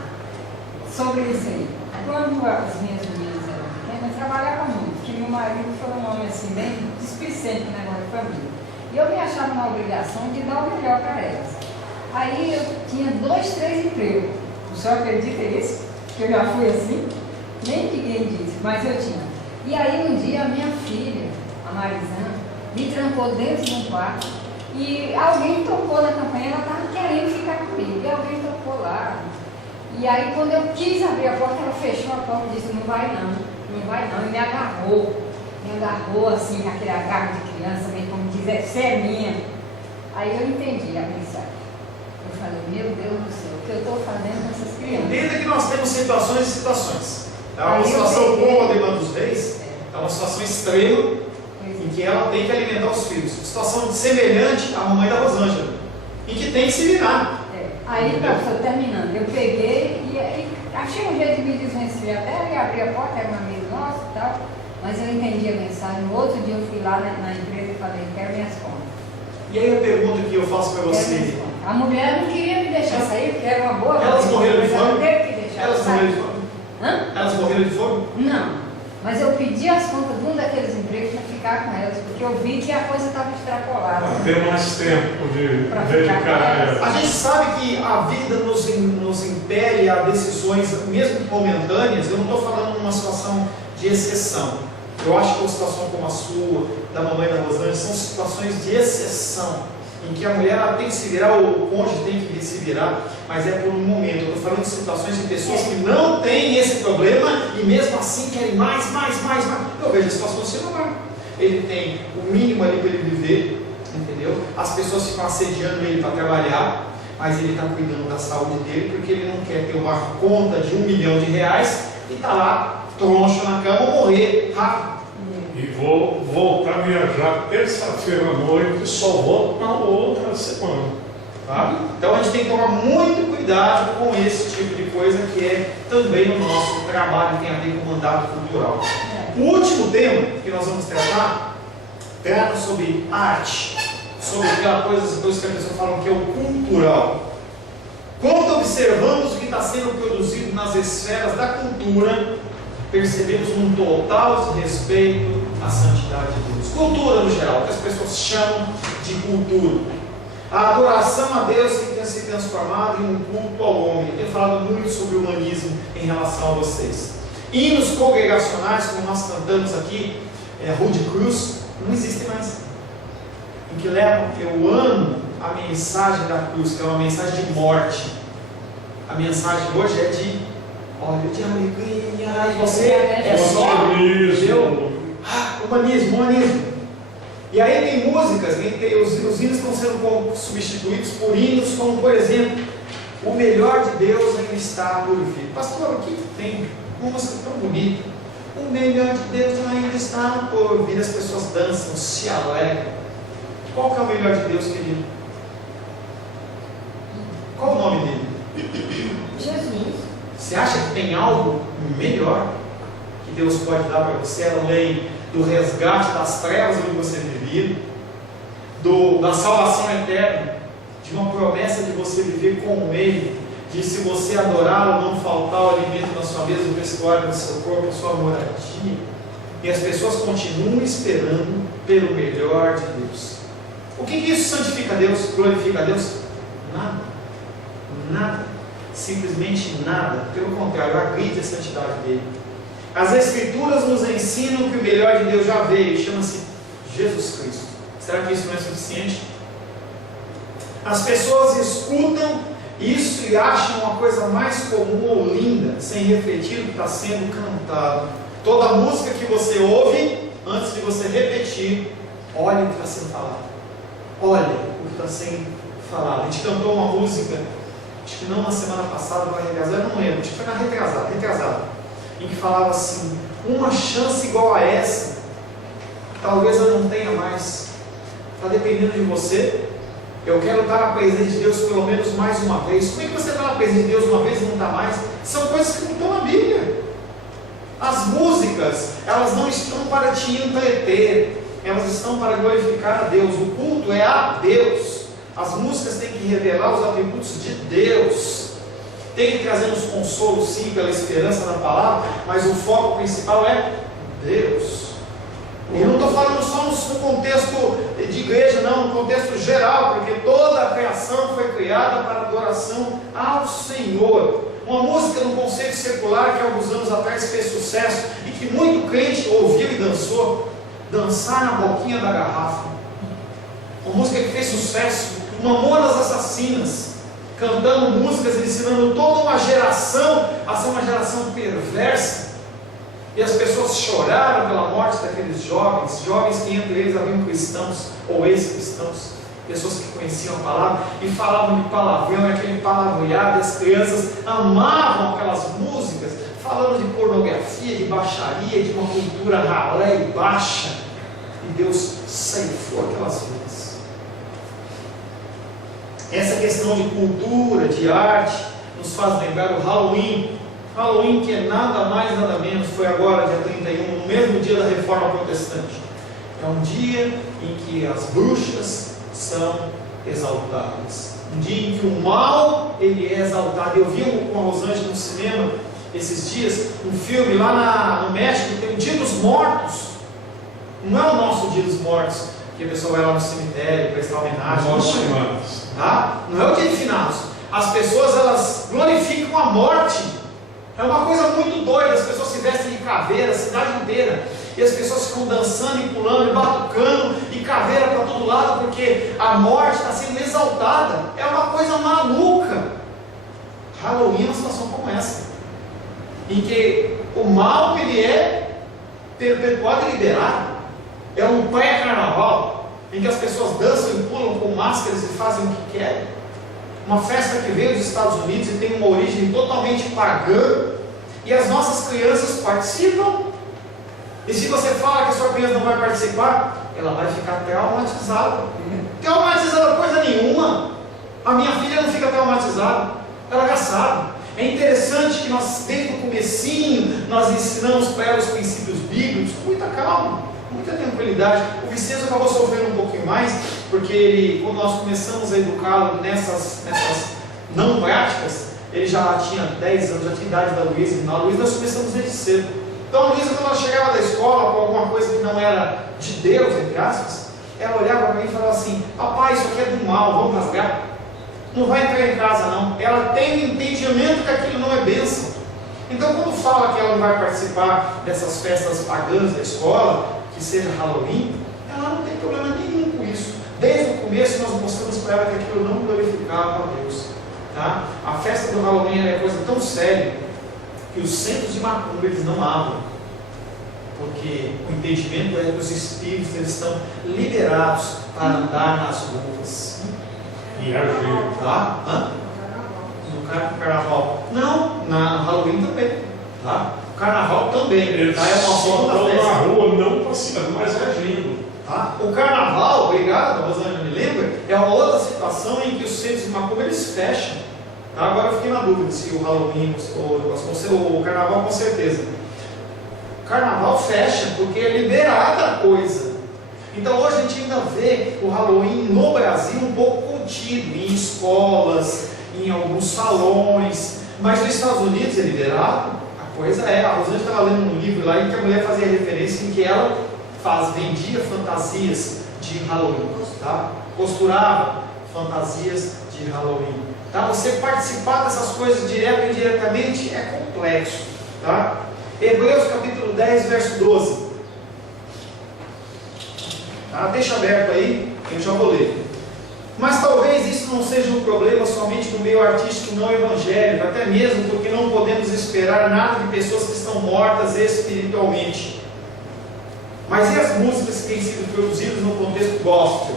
sobre isso aí. Quando as minhas meninas eram pequenas, eu trabalhava muito, porque meu marido foi um homem assim, bem displicente no negócio de família. E eu me achava na obrigação de dar o melhor para elas. Aí eu tinha 2, 3 empregos. O senhor acredita nisso? Que eu já fui assim? Nem ninguém disse, mas eu tinha. E aí um dia a minha filha, a Marizana, me trancou dentro de um quarto e alguém tocou na campanha, ela estava querendo ficar comigo, e alguém tocou lá. E aí quando eu quis abrir a porta, ela fechou a porta e disse: não vai não, e me agarrou assim, com aquele agarro de criança, meio como dizer: você é minha. Aí eu entendi a mensagem. Eu falei: meu Deus do céu, o que eu estou fazendo com essas crianças? Entenda que nós temos situações e situações. É uma situação como a demanda dos reis, é uma situação extrema, em que ela tem que alimentar os filhos. Situação semelhante à mamãe da Rosângela, em que tem que se virar. Aí, professor, terminando, eu peguei e achei um jeito de me desvencilhar até, e abri a porta, era um amigo nosso e tal, mas eu entendi a mensagem. No outro dia eu fui lá na empresa e falei: quero minhas contas. E aí a pergunta que eu faço para você: a mulher não queria me deixar sair, porque era uma boa. Elas morreram de fome? Elas morreram de fome? Hã? Elas morreram de fome? Não. Mas eu pedi as contas de um daqueles empregos para ficar com elas, porque eu vi que a coisa estava extrapolada. Para ter mais tempo de Pra dedicar ficar a elas. A gente sabe que a vida nos impele a decisões, mesmo momentâneas. Eu não estou falando numa situação de exceção. Eu acho que uma situação como a sua, da mamãe da Rosângela, são situações de exceção, em que a mulher ela tem que se virar, ou o cônjuge tem que se virar, mas é por um momento. Eu estou falando de situações de pessoas que não têm esse problema e mesmo assim querem mais. Eu vejo a situação do seu lugar. Ele tem o mínimo ali para ele viver, entendeu? As pessoas ficam assediando ele para trabalhar, mas ele está cuidando da saúde dele, porque ele não quer ter uma conta de R$1 milhão e está lá, troncho na cama, ou morrer rápido. E vou voltar a viajar terça-feira à noite e só volto na outra semana. Tá? Então a gente tem que tomar muito cuidado com esse tipo de coisa que é também o nosso trabalho, tem a ver com o mandato cultural. O último tema que nós vamos tratar trata sobre arte, sobre aquela coisa que a pessoa fala que é o cultural. Quando observamos o que está sendo produzido nas esferas da cultura, percebemos um total desrespeito à santidade de Deus. Cultura no geral, que as pessoas chamam de cultura. A adoração a Deus tem se transformado em um culto ao homem. Eu tenho falado muito sobre o humanismo em relação a vocês. Hinos congregacionais, como nós cantamos aqui, Rude Cruz, não existem mais. Em que levam, eu amo a mensagem da cruz, que é uma mensagem de morte. A mensagem hoje é de óleo de alegria, e você é só humanismo. E aí tem músicas, os hinos estão sendo substituídos por hinos como, por exemplo, o melhor de Deus ainda está por vir. Pastor, o que tem? Uma música tão bonita. O melhor de Deus ainda está por vir. As pessoas dançam, se alegram. Qual que é o melhor de Deus, querido? Qual o nome dele? Jesus. Você acha que tem algo melhor que Deus pode dar para você, além do resgate das trevas onde você vivia, da salvação eterna, de uma promessa de você viver com Ele, de se você adorá-lo, não faltar o alimento na sua mesa, o vestuário no seu corpo, a sua moradia, e as pessoas continuam esperando pelo melhor de Deus. O que isso santifica a Deus, glorifica a Deus? Nada, simplesmente nada, pelo contrário, agride a santidade dele. As Escrituras nos ensinam que o melhor de Deus já veio, chama-se Jesus Cristo. Será que isso não é suficiente? As pessoas escutam isso e acham uma coisa mais comum ou linda, sem refletir o que está sendo cantado. Toda música que você ouve, antes de você repetir, olhe o que está sendo falado. Olha o que está sendo falado. A gente cantou uma música, acho que não na semana passada, eu não lembro, acho que foi na retrasada, em que falava assim: uma chance igual a essa, talvez eu não tenha mais. Está dependendo de você. Eu quero estar na presença de Deus pelo menos mais uma vez. Como é que você está na presença de Deus uma vez e não está mais? São coisas que não estão na Bíblia. As músicas, elas não estão para te entreter, elas estão para glorificar a Deus. O culto é a Deus. As músicas têm que revelar os atributos de Deus. Tem que trazer nos consolo, sim, pela esperança da palavra, mas o foco principal é Deus. Eu não estou falando só no contexto de igreja, não, no contexto geral, porque toda a criação foi criada para adoração ao Senhor. Uma música no conceito secular que alguns anos atrás fez sucesso e que muito crente ouviu e dançou: Dançar na Boquinha da Garrafa. Uma música que fez sucesso, Mamonas Assassinas, cantando músicas, ensinando toda uma geração a ser uma geração perversa. E as pessoas choraram pela morte daqueles jovens que entre eles haviam cristãos ou ex-cristãos, pessoas que conheciam a palavra e falavam de palavrão, aquele palavreado, e as crianças amavam aquelas músicas, falando de pornografia, de baixaria, de uma cultura ralé e baixa, e Deus ceifou aquelas vidas. Essa questão de cultura, de arte, nos faz lembrar o Halloween. Halloween, que é nada mais, nada menos, foi agora, dia 31, no mesmo dia da Reforma Protestante. É um dia em que as bruxas são exaltadas. Um dia em que o mal, ele é exaltado. Eu vi com a Rosângela no cinema, esses dias, um filme lá no México, tem o Dia dos Mortos. Não é o nosso Dia dos Mortos, que a pessoa vai lá no cemitério, prestar homenagem. Não é o Dia de Finados. As pessoas, elas glorificam a morte. É uma coisa muito doida, as pessoas se vestem de caveira, a cidade inteira. e as pessoas ficam dançando e pulando e batucando e caveira para todo lado, porque a morte está sendo exaltada. É uma coisa maluca. Halloween é uma situação como essa, em que o mal ele é perpetuado e liberado. É um pré-carnaval, em que as pessoas dançam e pulam com máscaras e fazem o que querem. Uma festa que veio dos Estados Unidos e tem uma origem totalmente pagã, e as nossas crianças participam. E se você fala que a sua criança não vai participar, ela vai ficar traumatizada. Traumatizada coisa nenhuma. A minha filha não fica traumatizada, ela já sabe. É interessante que nós, desde o comecinho, nós ensinamos para ela os princípios bíblicos com muita calma, muita tranquilidade. O Vicenzo acabou sofrendo um pouquinho mais, porque ele, quando nós começamos a educá-lo nessas não práticas, ele já tinha 10 anos, já tinha idade da Luísa. A Luísa nós começamos desde cedo. Então a Luísa, quando ela chegava da escola com alguma coisa que não era de Deus, entre aspas, ela olhava para mim e falava assim: papai, isso aqui é do mal, vamos rasgar. Não vai entrar em casa não. Ela tem o entendimento que aquilo não é bênção. Então quando fala que ela não vai participar dessas festas pagãs da escola, que seja Halloween, ela não tem problema nenhum com isso. Desde o começo nós mostramos para ela que aquilo não glorificava a Deus, tá? A festa do Halloween é coisa tão séria que os centros de macumba eles não abrem, porque o entendimento é que os espíritos eles estão liberados para andar nas ruas e agir, tá? No carnaval não, na Halloween também, tá? O carnaval também, eles tá? É uma forma da festa. na rua não passeando, mas agindo, tá? O carnaval, obrigado, a Rosângela me lembra, é uma outra situação em que os centros de macumba eles fecham, tá? Agora eu fiquei na dúvida se o Halloween ou o carnaval, com certeza. O carnaval fecha porque é liberada a coisa. Então hoje a gente ainda vê o Halloween no Brasil um pouco contido, em escolas, em alguns salões, mas nos Estados Unidos é liberado. A coisa é, a Rosângela estava lendo um livro lá em que a mulher fazia referência em que ela vendia fantasias de Halloween, tá? Costurava fantasias de Halloween, tá? Você participar dessas coisas direto e indiretamente é complexo, tá? Hebreus capítulo 10, verso 12. Tá? Deixa aberto aí, eu já vou ler. Mas talvez isso não seja um problema somente no meio artístico não evangélico, até mesmo porque não podemos esperar nada de pessoas que estão mortas espiritualmente. Mas e as músicas que têm sido produzidas no contexto gospel?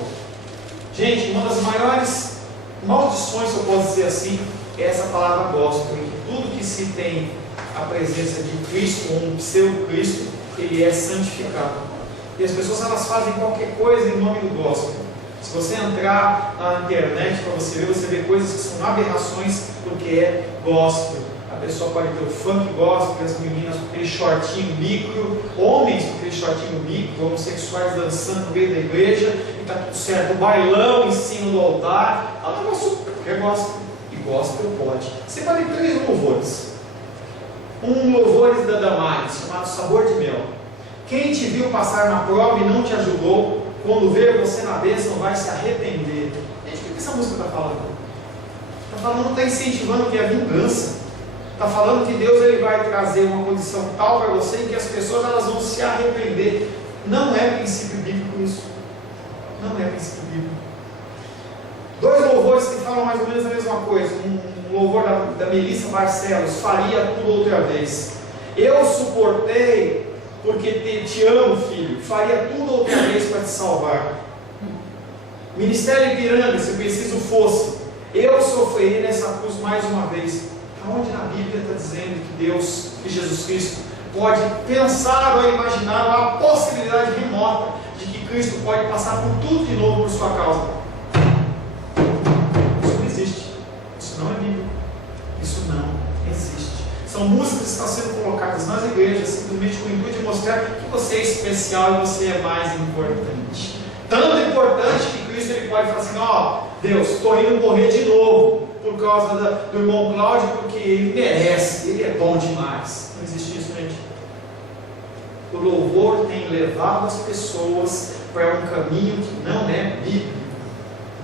Gente, uma das maiores maldições, se eu posso dizer assim, é essa palavra gospel, em que tudo que se tem a presença de Cristo, ou um pseudo-Cristo, ele é santificado. E as pessoas elas fazem qualquer coisa em nome do gospel. Se você entrar na internet para você ver coisas que são aberrações, porque é gospel. A pessoa pode ter o funk gospel, as meninas com aquele shortinho micro, homens com aquele shortinho micro, homossexuais dançando no meio da igreja, e está tudo certo, o bailão em cima do altar, é um negócio que é gospel. E gospel pode. Você pode ter 3 louvores. Um louvores da Damares, chamado Sabor de Mel. Quem te viu passar na prova e não te ajudou, quando ver você na bênção vai se arrepender. Gente, o que essa música está falando? Está falando, está incentivando que é vingança. Está falando que Deus ele vai trazer uma condição tal para você em que as pessoas elas vão se arrepender. Não é princípio bíblico isso. Não é princípio bíblico. 2 louvores que falam mais ou menos a mesma coisa. Um louvor da Melissa Barcelos, faria tudo outra vez. Eu suportei porque te amo, filho, faria tudo outra vez para te salvar. Ministério Ipiranga, se preciso fosse, eu sofreria nessa cruz mais uma vez. Aonde na Bíblia está dizendo que Deus, que Jesus Cristo, pode pensar ou imaginar a possibilidade remota de que Cristo pode passar por tudo de novo por sua causa? Isso não existe. Isso não é bíblico. Isso não existe. São músicas que estão sendo colocadas nas igrejas simplesmente com o intuito de mostrar que você é especial e você é mais importante. Tanto importante que Cristo ele pode falar assim: ó, Deus, estou indo morrer de novo por causa do irmão Cláudio, porque ele merece, ele é bom demais. Não existe isso, gente. O louvor tem levado as pessoas para um caminho que não é bíblico.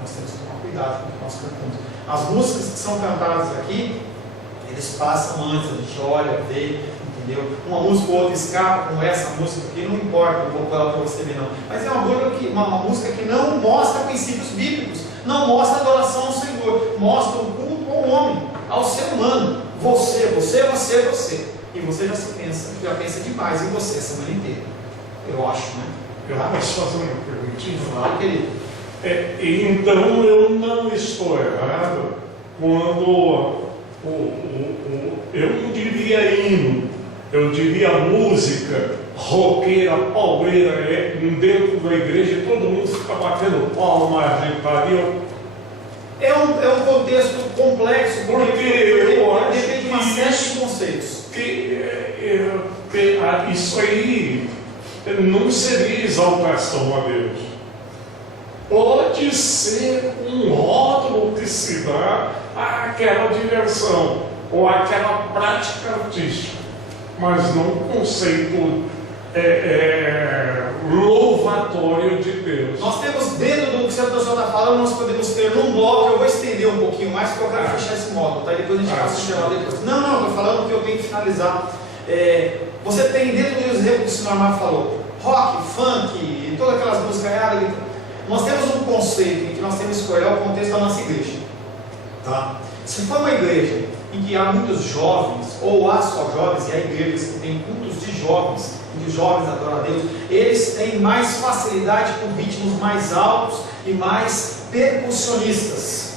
Nós temos que tomar cuidado com o que nós cantamos. As músicas que são cantadas aqui, eles passam antes, a gente olha, vê, entendeu? Uma música ou outra escapa, como essa música aqui, não importa, não vou falar para você ver não. Mas é uma música que não mostra princípios bíblicos, não mostra adoração ao Senhor, mostra o culto ao homem, ao ser humano. Você. E você já pensa demais em você a semana inteira. Eu acho, né? Eu posso fazer uma perguntinha? Claro, querido. Então eu não estou errado quando eu não diria hino, eu diria música roqueira, pauleira, dentro da igreja todo mundo fica batendo palma, gritaria. É um contexto complexo, Porque eu acho depende de uma série de conceitos. Isso aí não seria exaltação a Deus. Pode ser um rótulo que se dá àquela diversão ou àquela prática artística, mas não um conceito louvatório de Deus. Nós temos dentro do que o senhor está falando, nós podemos ter num bloco, eu vou estender um pouquinho mais, porque eu quero fechar esse módulo, tá? E depois a gente passa a chamar depois. Não, estou falando que eu tenho que finalizar. Você tem dentro do exemplo que o senhor Amado falou, rock, funk, e todas aquelas músicas reais. Nós temos um conceito em que nós temos que escolher o contexto da nossa igreja. Tá? Se for uma igreja em que há muitos jovens, ou há só jovens, e há igrejas que têm cultos de jovens, em que os jovens adoram a Deus, eles têm mais facilidade com ritmos mais altos e mais percussionistas.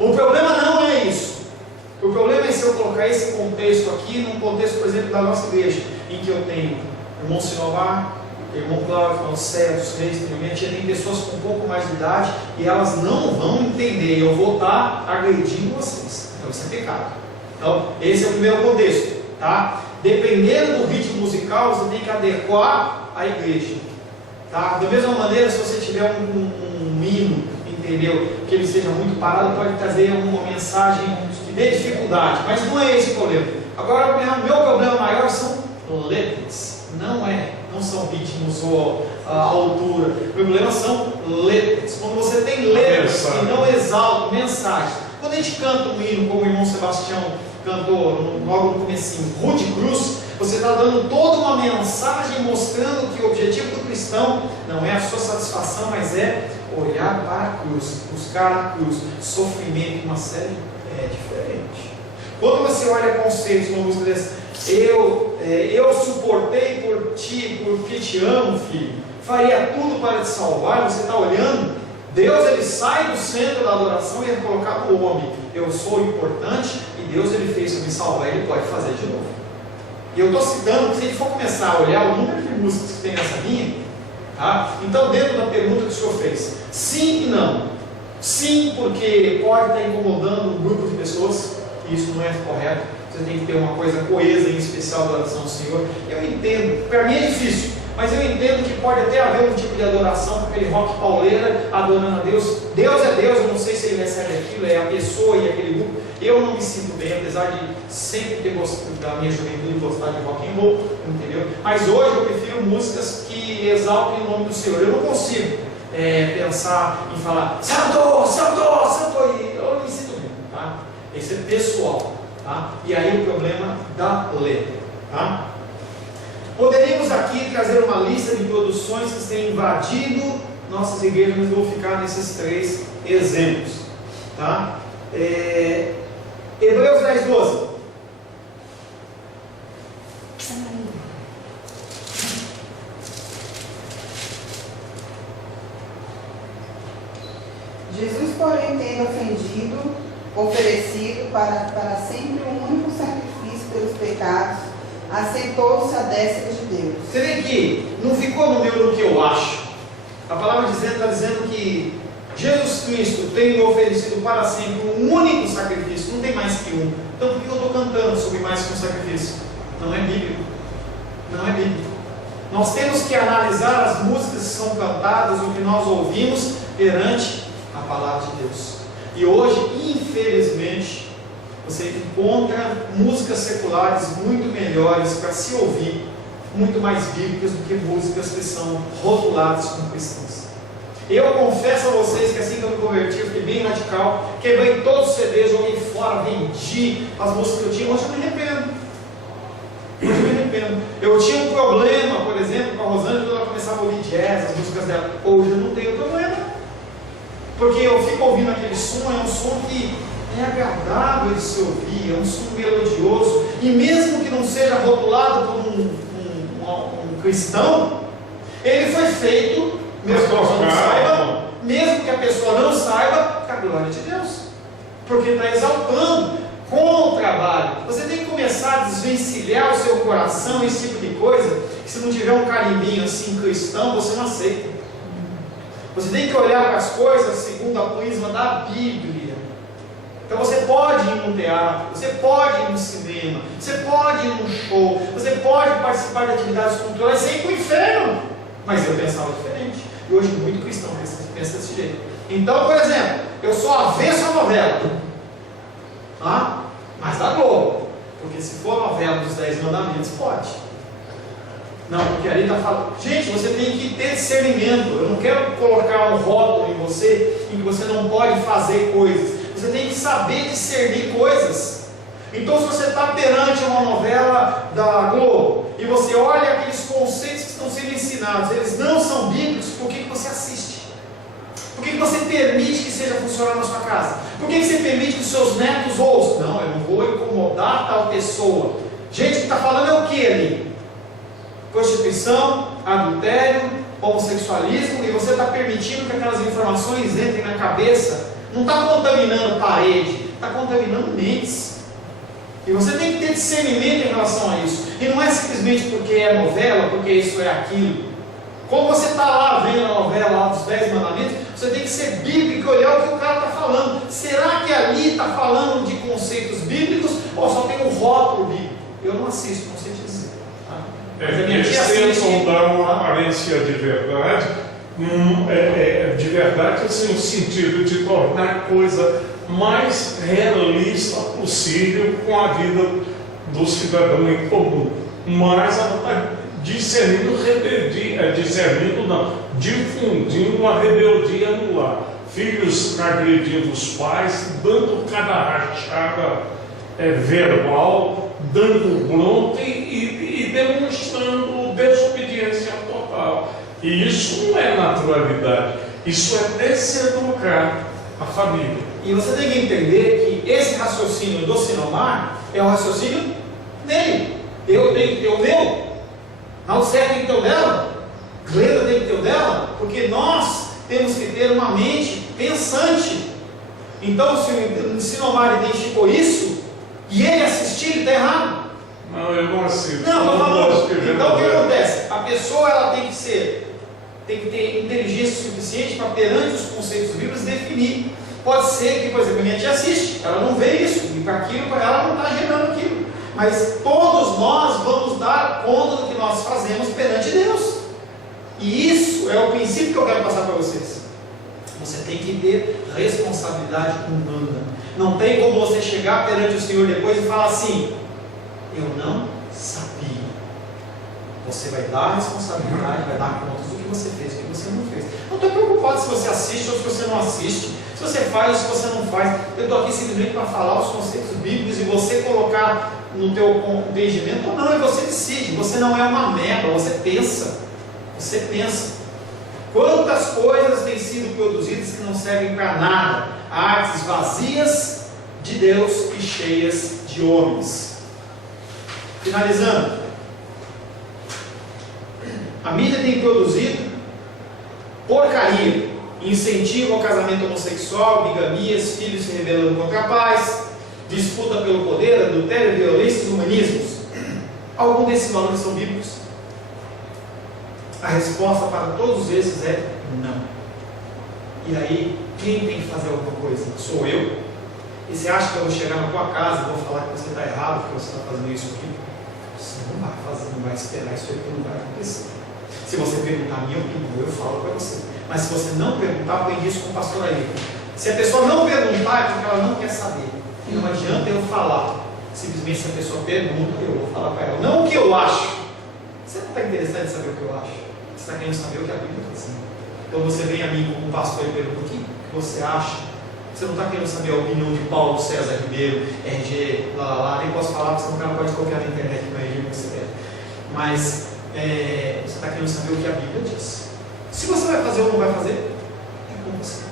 O problema não é isso. O problema é se eu colocar esse contexto aqui, num contexto, por exemplo, da nossa igreja, em que eu tenho o irmão Sinovar, irmão Cláudio, irmão Sérgio, Reis, já tem pessoas com um pouco mais de idade e elas não vão entender. Eu vou estar agredindo vocês. Então isso é pecado. Então, esse é o primeiro contexto. Tá? Dependendo do ritmo musical, você tem que adequar a igreja. Tá? Da mesma maneira, se você tiver um hino, entendeu? Que ele seja muito parado, pode trazer uma mensagem que dê dificuldade. Mas não é esse o problema. Agora, o meu problema maior são letras. Não são ritmos ou a altura. O problema são letras. Quando você tem letras que não exaltam mensagens. Quando a gente canta um hino, como o irmão Sebastião cantou logo no comecinho, Rude Cruz, você está dando toda uma mensagem mostrando que o objetivo do cristão não é a sua satisfação, mas é olhar para a cruz, buscar a cruz. Sofrimento, uma série é diferente. Quando você olha conceitos como música desse, eu suportei por ti, porque te amo, filho, faria tudo para te salvar. Você está olhando, Deus ele sai do centro da adoração e é colocado o homem. Eu sou importante e Deus ele fez para me salvar, ele pode fazer de novo. E eu estou citando, porque se a gente for começar a olhar o número de músicas que tem nessa linha, tá? Então dentro da pergunta que o senhor fez, sim e não. Sim, porque pode estar incomodando um grupo de pessoas, e isso não é correto. Você tem que ter uma coisa coesa em especial da adoração ao Senhor. Eu entendo, para mim é difícil, mas eu entendo que pode até haver um tipo de adoração, com aquele rock pauleira, adorando a Deus. Deus é Deus, eu não sei se ele recebe aquilo, é a pessoa e aquele grupo. Eu não me sinto bem, apesar de sempre ter gostado da minha juventude gostar de rock and roll, entendeu? Mas hoje eu prefiro músicas que exaltem o nome do Senhor. Eu não consigo pensar em falar Santo, Santo, Santo, e eu não me sinto bem, tá? Esse é pessoal. Tá? E aí o problema da letra. Tá? Poderíamos aqui trazer uma lista de produções que têm invadido nossas igrejas, mas vou ficar nesses 3 exemplos. Tá? Hebreus 10, 12. Jesus, porém, tendo oferecido para sempre um único sacrifício pelos pecados, assentou-se à destra de Deus. Você vê que não ficou no que eu acho. A palavra está dizendo que Jesus Cristo tem oferecido para sempre um único sacrifício, não tem mais que um. Então por que eu estou cantando sobre mais que um sacrifício? Não é bíblico. Não é bíblico. Nós temos que analisar as músicas que são cantadas, o que nós ouvimos perante a palavra de Deus. E hoje, infelizmente, você encontra músicas seculares muito melhores para se ouvir, muito mais bíblicas do que músicas que são rotuladas como cristãs. Eu confesso a vocês que assim que eu me converti, eu fiquei bem radical, quebrei todos os CDs, joguei fora, vendi as músicas que eu tinha. Hoje eu me arrependo. tinha um problema, por exemplo, com a Rosângela, quando ela começava a ouvir jazz, as músicas dela. Hoje eu não tenho problema, porque eu fico ouvindo aquele som, é um som que é agradável de se ouvir, é um som melodioso, e mesmo que não seja rotulado como um cristão, ele foi feito, mesmo que a pessoa não saiba, mesmo que a pessoa não saiba, com a glória de Deus, porque está exaltando com o trabalho. Você tem que começar a desvencilhar o seu coração, esse tipo de coisa, que se não tiver um carimbinho assim cristão, você não aceita. Você tem que olhar para as coisas segundo a prisma da Bíblia. Então você pode ir num teatro, você pode ir no cinema, você pode ir num show, você pode participar de atividades culturais sem ir para o inferno. Mas eu pensava diferente. E hoje muito cristão pensa desse jeito. Então, por exemplo, eu sou avesso à novela. Mas da Globo. Porque se for a novela dos 10 mandamentos, pode. Não, porque ali está falando. Gente, você tem que ter discernimento. Eu não quero colocar um rótulo em você em que você não pode fazer coisas. Você tem que saber discernir coisas. Então, se você está perante uma novela da Globo e você olha aqueles conceitos que estão sendo ensinados, eles não são bíblicos, por que você assiste? Por que você permite que seja funcionar na sua casa? Por que você permite que os seus netos ouçam? Não, eu não vou incomodar tal pessoa. Gente, o que está falando é o que ali? Prostituição, adultério, homossexualismo, e você está permitindo que aquelas informações entrem na cabeça. Não está contaminando parede, está contaminando mentes. E você tem que ter discernimento em relação a isso. E não é simplesmente porque é novela, porque isso é aquilo. Como você está lá vendo a novela lá dos 10 mandamentos, você tem que ser bíblico e olhar o que o cara está falando. Será que ali está falando de conceitos bíblicos ou só tem um rótulo bíblico? Eu não assisto, não sei te dizer. Eles tentam dar uma aparência de verdade, de verdade assim, no sentido de tornar a coisa mais realista possível com a vida do cidadão em comum. Mas ela está difundindo a rebeldia no lar. Filhos agredindo os pais, dando cada rachada verbal, dando bronca e demonstrando desobediência total. E isso não é naturalidade, isso é deseducar a família. E você tem que entender que esse raciocínio do Sinomar é um raciocínio dele. Eu tenho que ter o meu, Nalcer tem que ter o dela, Glenda tem que ter o dela, porque nós temos que ter uma mente pensante. Então, se o Sinomar identificou isso e ele assistir, ele está errado. Não, eu não assisto. Não, estou falando. Então o que acontece? A pessoa ela tem que ter inteligência suficiente para, perante os conceitos bíblicos, definir. Pode ser que, por exemplo, a minha tia assiste, ela não vê isso, e para aquilo, para ela não está gerando aquilo. Mas todos nós vamos dar conta do que nós fazemos perante Deus. E isso é o princípio que eu quero passar para vocês. Você tem que ter responsabilidade humana. Não tem como você chegar perante o Senhor depois e falar assim: eu não sabia. Você vai dar a responsabilidade, vai dar contas do que você fez, do que você não fez. Não estou preocupado se você assiste ou se você não assiste, se você faz ou se você não faz. Eu estou aqui simplesmente para falar os conceitos bíblicos e você colocar no teu entendimento ou não, e você decide. Você não é uma meba, você pensa. Você pensa. Quantas coisas têm sido produzidas que não servem para nada? Artes vazias de Deus e cheias de homens. Finalizando, a mídia tem produzido porcaria, incentivo ao casamento homossexual, bigamias, filhos se rebelando contra pais, disputa pelo poder, adultério, violência e humanismos. Alguns desses valores são bíblicos? A resposta para todos esses é não. E aí, quem tem que fazer alguma coisa? Sou eu? E você acha que eu vou chegar na tua casa e vou falar que você está errado, porque você está fazendo isso aqui? Você não vai fazer, não vai esperar isso aí, porque não vai acontecer. Se você perguntar a minha opinião, eu falo para você. Mas se você não perguntar, põe isso com o pastor aí. Se a pessoa não perguntar, é porque ela não quer saber. E não adianta eu falar. Simplesmente se a pessoa pergunta, eu vou falar para ela. Não o que eu acho. Você não está interessado em saber o que eu acho. Você está querendo saber o que a Bíblia está dizendo. Então você vem a mim como pastor e pergunta: o que você acha? Você não está querendo saber a opinião de Paulo César Ribeiro, RG, nem posso falar, porque senão o cara pode copiar na internet no RG que você quer. mas você está querendo saber o que a Bíblia diz. Se você vai fazer ou não vai fazer, é com você.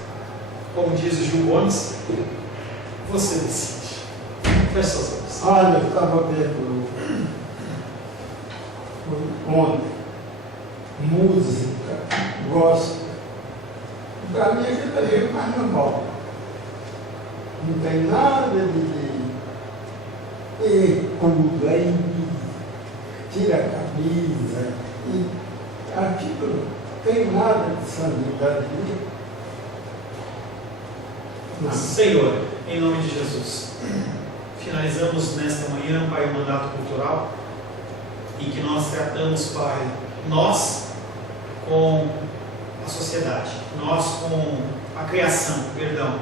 Como diz o Gil Gomes, você decide. Feche seus olhos. Olha, eu estava vendo ontem música, gospel. Para mim aquilo ali é carnaval. Não tem nada de como vem, tira a camisa, e aquilo não tem nada de santidade. Senhor, em nome de Jesus, finalizamos nesta manhã, Pai, o mandato cultural, em que nós tratamos, Pai, nós com a sociedade, nós com a criação, perdão.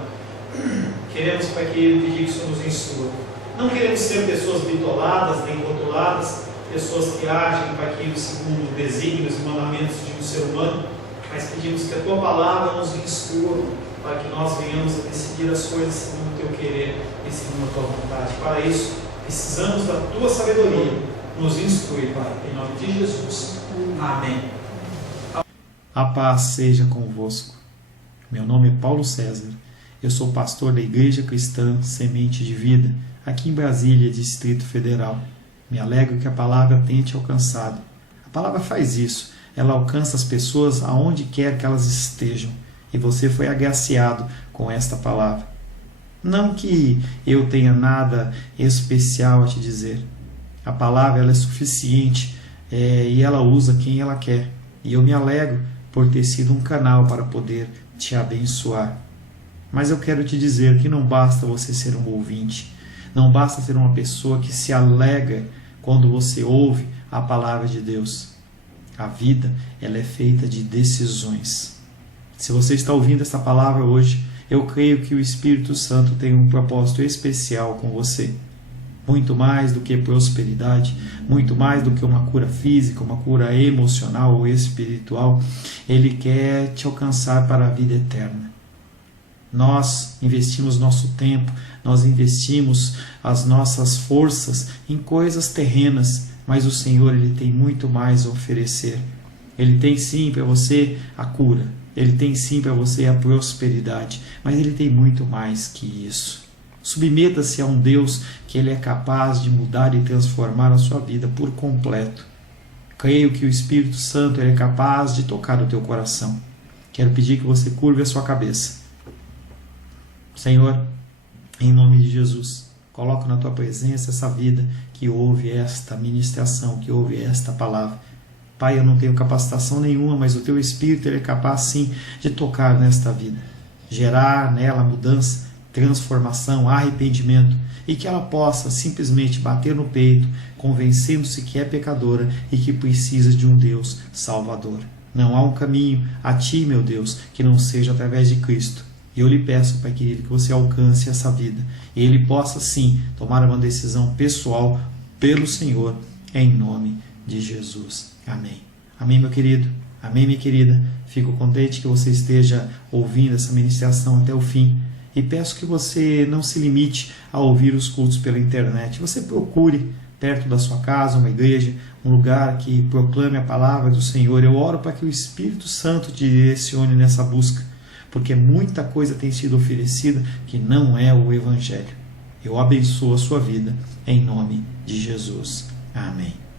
Queremos, Pai querido, pedir que o Senhor nos instrua. Não queremos ser pessoas bitoladas, nem rotuladas, pessoas que agem, Pai querido, segundo desígnios e mandamentos de um ser humano, mas pedimos que a Tua palavra nos instrua, para que nós venhamos a decidir as coisas segundo o Teu querer e segundo a Tua vontade. Para isso, precisamos da Tua sabedoria. Nos instrui, Pai, em nome de Jesus. Amém. A paz seja convosco. Meu nome é Paulo César. Eu sou pastor da Igreja Cristã Semente de Vida, aqui em Brasília, Distrito Federal. Me alegro que a palavra tenha te alcançado. A palavra faz isso. Ela alcança as pessoas aonde quer que elas estejam. E você foi agraciado com esta palavra. Não que eu tenha nada especial a te dizer. A palavra ela é suficiente e ela usa quem ela quer. E eu me alegro por ter sido um canal para poder te abençoar. Mas eu quero te dizer que não basta você ser um ouvinte. Não basta ser uma pessoa que se alegra quando você ouve a palavra de Deus. A vida ela é feita de decisões. Se você está ouvindo essa palavra hoje, eu creio que o Espírito Santo tem um propósito especial com você. Muito mais do que prosperidade, muito mais do que uma cura física, uma cura emocional ou espiritual, Ele quer te alcançar para a vida eterna. Nós investimos nosso tempo, nós investimos as nossas forças em coisas terrenas, mas o Senhor Ele tem muito mais a oferecer. Ele tem sim para você a cura, Ele tem sim para você a prosperidade, mas Ele tem muito mais que isso. Submeta-se a um Deus que Ele é capaz de mudar e transformar a sua vida por completo. Creio que o Espírito Santo Ele é capaz de tocar o teu coração. Quero pedir que você curve a sua cabeça. Senhor, em nome de Jesus, coloco na tua presença essa vida que ouve esta ministração, que ouve esta palavra. Pai, eu não tenho capacitação nenhuma, mas o teu Espírito Ele é capaz sim de tocar nesta vida, gerar nela mudança, transformação, arrependimento, e que ela possa simplesmente bater no peito, convencendo-se que é pecadora e que precisa de um Deus salvador. Não há um caminho a ti, meu Deus, que não seja através de Cristo. E eu lhe peço, Pai querido, que você alcance essa vida e Ele possa sim tomar uma decisão pessoal pelo Senhor, em nome de Jesus. Amém. Amém, meu querido. Amém, minha querida. Fico contente que você esteja ouvindo essa ministração até o fim. E peço que você não se limite a ouvir os cultos pela internet. Você procure perto da sua casa uma igreja, um lugar que proclame a palavra do Senhor. Eu oro para que o Espírito Santo te direcione nessa busca, porque muita coisa tem sido oferecida que não é o Evangelho. Eu abençoo a sua vida em nome de Jesus. Amém.